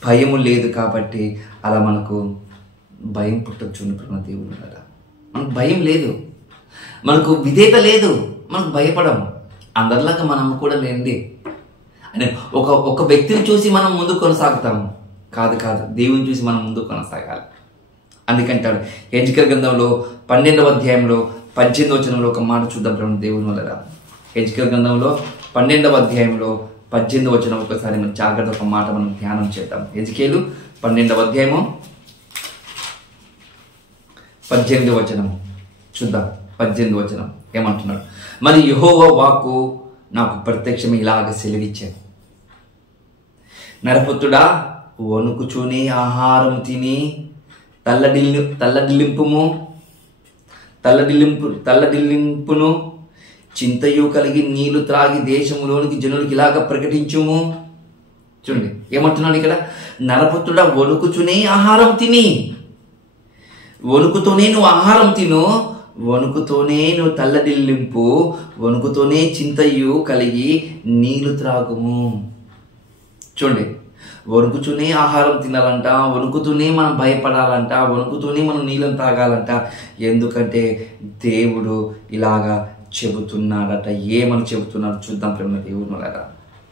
భయము లేదు కాబట్టి అలా మనకు భయం పుట్టచ్చు. దేవుని కదా, మనకు భయం లేదు, మనకు విధేయత లేదు, మనకు భయపడము. అందరిలాగా మనం కూడా లేండి అని ఒక వ్యక్తిని చూసి మనం ముందుకు కొనసాగుతాము. కాదు, దేవుని చూసి మనం ముందుకు కొనసాగాలి. అందుకంటాడు హెజ్కేలు గ్రంథంలో 12వ అధ్యాయంలో 18వ వచనంలో ఒక మాట చూద్దాం దేవుని వల్ల. హెజ్కేలు గ్రంథంలో 12వ అధ్యాయంలో 18వ వచనం ఒకసారి మనం జాగ్రత్త ఒక మాట మనం ధ్యానం చేద్దాం. హెజ్కేలు 12వ అధ్యాయము 18వ వచనం చూద్దాం. 18వ వచనం ఏమంటున్నాడు? మరి యెహోవా వాక్కు నాకు ప్రత్యక్షం ఇలాగ సెలవిచ్చాను, నరపుత్రుడా, వణుకుచూని ఆహారం తిని తల్లడిల్లింపును చింతయు కలిగి నీళ్లు త్రాగి దేశంలోనికి జనులకి ఇలాగ ప్రకటించుము. చూడండి ఏమంటున్నాడు ఇక్కడ, నరపుత్రుడా, వణుకుచునే ఆహారం తిని, వణుకుతోనే నువ్వు ఆహారం తిను, వణుకుతోనే నువ్వు తల్లడిల్లింపు, వణుకుతోనే చింతయు కలిగి నీళ్లు త్రాగుము. చూడండి, వణుకుతూనే ఆహారం తినాలంట, వణుకుతూనే మనం భయపడాలంట, వణుకుతూనే మనం నీళ్ళని తాగాలంట. ఎందుకంటే దేవుడు ఇలాగా చెబుతున్నాడట. ఏమని చెబుతున్నాడు చూద్దాం ప్రేమ దేవుని వల్ల.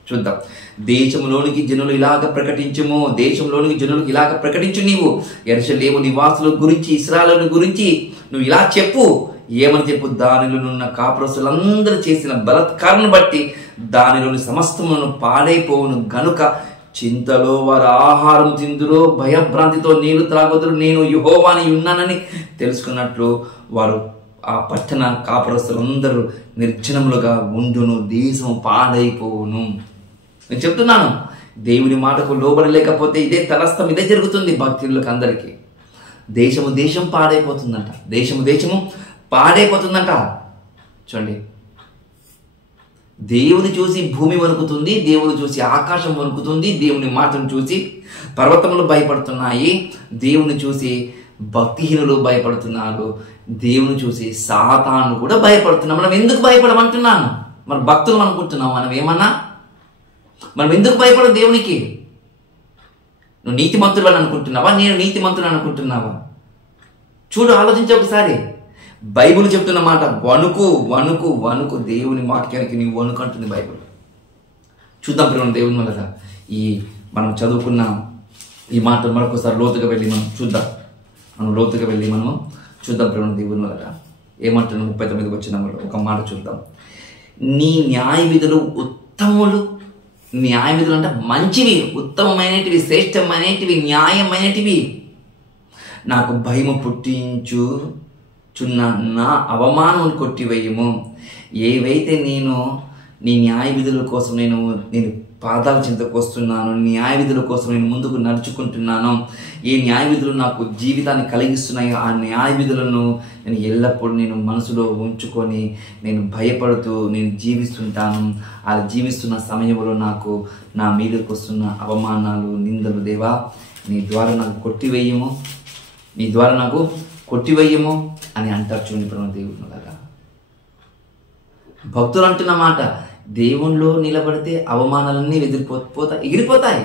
చూద్దాం. దేశంలోనికి జనులు ఇలాగ ప్రకటించుము, దేశంలోనికి జనులకు ఇలాగ ప్రకటించు. నీవు యెరూషలేము నివాసుల గురించి, ఇశ్రాయేలు గురించి నువ్వు ఇలా చెప్పు. ఏమని చెప్పు? దానిలోనున్న కాపురస్తులందరూ చేసిన బలాత్కారాన్ని బట్టి దానిలోని సమస్తమును పాడైపోవును గనుక చింతలో వారు ఆహారం తిందురో, భయభ్రాంతితో నీళ్లు త్రాగుదురు, నేను యెహోవాని ఉన్నానని తెలుసుకున్నట్లు వారు ఆ పట్టణ కాపురస్తులందరూ నిర్జనములుగా ఉండును, దేశము పాడైపోవును. నేను చెప్తున్నాను, దేవుని మాటకు లోబడలేకపోతే ఇదే తలస్తం, ఇదే జరుగుతుంది భక్తులకు అందరికీ. దేశం పాడైపోతుందంట, దేశము పాడైపోతుందంట. చూడండి, దేవుని చూసి భూమి వణుకుతుంది, దేవుని చూసి ఆకాశం వణుకుతుంది, దేవుని మాటను చూసి పర్వతములు భయపడుతున్నాయి, దేవుని చూసి భక్తిహీనులు భయపడుతున్నారు, దేవుని చూసి సాతాను కూడా భయపడుతున్నాం. మనం ఎందుకు భయపడమంటున్నాను? మన భక్తులు అనుకుంటున్నాం మనం ఏమన్నా? మనం ఎందుకు భయపడం దేవునికి? నువ్వు నీతిమంతుడు అని అనుకుంటున్నావా? నేను నీతిమంతుడు అనుకుంటున్నావా? చూడు, ఆలోచించే ఒకసారి. బైబిల్ చెప్తున్న మాట వణుకు వణుకు వణుకు, దేవుని వాక్యానికి నీవు వణుకు అంటుంది బైబిల్. చూద్దాం ప్రేమ దేవుని వల్ల ఈ మనం చదువుకున్న ఈ మాట మరొకసారి లోతుగా వెళ్ళి మనం చూద్దాం. చూద్దాం ప్రేమ దేవుని వల్ల ఏమంటున్నాం. 39వ వచనంలో ఒక మాట చూద్దాం. నీ న్యాయ విధులు ఉత్తములు, న్యాయ విధులు అంటే మంచివి, ఉత్తమమైనటివి, శ్రేష్టమైనటివి, న్యాయమైనటివి, నాకు భయము పుట్టించుచున్న నా అవమానం కొట్టివేయము. ఏవైతే నేను నీ న్యాయ విధుల కోసం నేను పాదాల చింతకు వస్తున్నాను, న్యాయ విధుల కోసం నేను ముందుకు నడుచుకుంటున్నాను, ఏ న్యాయ విధులు నాకు జీవితాన్ని కలిగిస్తున్నాయో ఆ న్యాయ విధులను నేను ఎల్లప్పుడూ నేను మనసులో ఉంచుకొని నేను భయపడుతూ నేను జీవిస్తుంటాను. అలా జీవిస్తున్న సమయంలో నాకు నా మీదకు వస్తున్న అవమానాలు, నిందలు దేవా నీ ద్వారా నాకు కొట్టివేయము అని అంటారు. చూడండి ప్రేమ దేవుని లాగా భక్తులు అంటున్న మాట, దేవుణ్ణిలో నిలబడితే అవమానాలన్నీ ఎగిరిపోతాయి.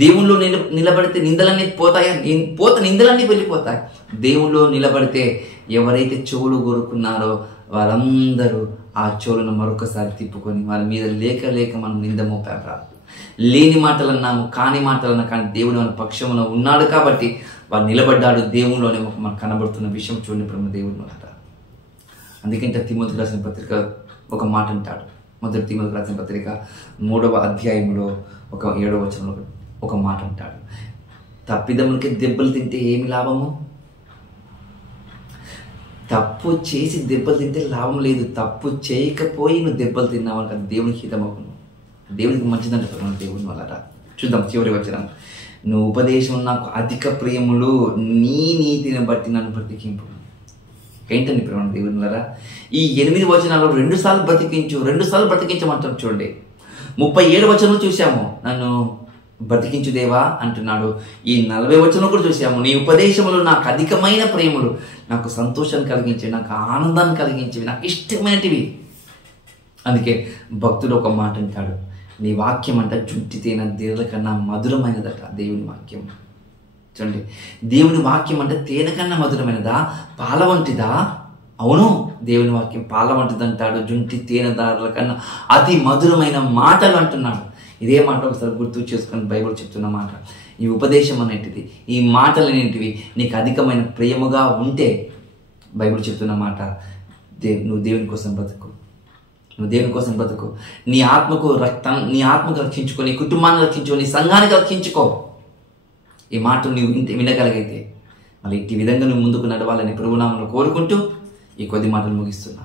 దేవుణ్ణిలో నిలబడితే నిందలన్నీ నిందలన్నీ వెళ్ళిపోతాయి. దేవుణ్ణిలో నిలబడితే ఎవరైతే చెవులు కొరుకున్నారో వారందరూ ఆ చెవులను మరొకసారి తిప్పుకొని వారి మీద లేక మనం నింద మోపారు. లేని మాటలన్నాము, కాని మాటలన్నా, కానీ దేవుడు మన పక్షమున ఉన్నాడు కాబట్టి వారు నిలబడ్డాడు. దేవునిలోనే మనకు కనబడుతున్న విషయం చూడండి ప్రేమ దేవుని మాట. అందుకంటే తిమోతికి రాసిన పత్రిక ఒక మాట అంటాడు. మొదటి తిమోతికి రాసిన పత్రిక 3వ అధ్యాయంలో 7వ వచనంలో ఒక మాట అంటాడు. తప్పిదములకి దెబ్బలు తింటే ఏమి లాభము? తప్పు చేసి దెబ్బలు తింటే లాభం లేదు. తప్పు చేయకపోయి నువ్వు దెబ్బలు తిన్నావు అంటే దేవునికి హితమవును, దేవునికి మంచిదంటే దేవుని వల్ల. చూద్దాం చివరి వచనం. నువ్వు ఉపదేశం నాకు అధిక ప్రియములు, నీ నీతిని బట్టి నన్ను బ్రతికింపు. ఏంటండి ప్రేమ దేవుని వల్ల? ఈ 8 వచనాల్లో 2 సార్లు బ్రతికించమంటారు. చూడండి 37 వచనంలో చూసాము, నన్ను బ్రతికించు దేవా అంటున్నాడు. ఈ 40 వచనం కూడా చూసాము. నీ ఉపదేశములు నాకు అధికమైన ప్రేమలు, నాకు సంతోషాన్ని కలిగించేవి, నాకు ఆనందాన్ని కలిగించేవి, నాకు ఇష్టమైనటివి. అందుకే భక్తుడు ఒక మాట అంటాడు, నీ వాక్యం అంట జుంటి తేనె దేవల కన్నా మధురమైనదట. దేవుని వాక్యం చూడండి, దేవుని వాక్యం అంటే తేనె కన్నా మధురమైనదా, పాల వంటిదా? అవును, దేవుని వాక్యం పాల వంటిది అంటాడు, జుంటి తేనెదారుల కన్నా అతి మధురమైన మాటలు అంటున్నాడు. ఇదే మాట ఒకసారి గుర్తు చేసుకొని బైబిల్ చెప్తున్న మాట. ఈ ఉపదేశం అనేటిది, ఈ మాటలు అనేటివి నీకు అధికమైన ప్రేమగా ఉంటే బైబిల్ చెప్తున్న మాట, నువ్వు దేవుని కోసం బ్రతుకు, నువ్వు దేవుని కోసం బ్రతుకు. నీ ఆత్మకు రక్షించుకో, నీ కుటుంబాన్ని రక్షించుకో, నీ సంఘానికి రక్షించుకో. ఈ మాట నువ్వు వినగలిగితే మళ్ళీ ఇట్టి విధంగా నువ్వు ముందుకు నడవాలని ప్రభునామములో కోరుకుంటూ ఈ కొద్ది మాటలు ముగిస్తున్నా.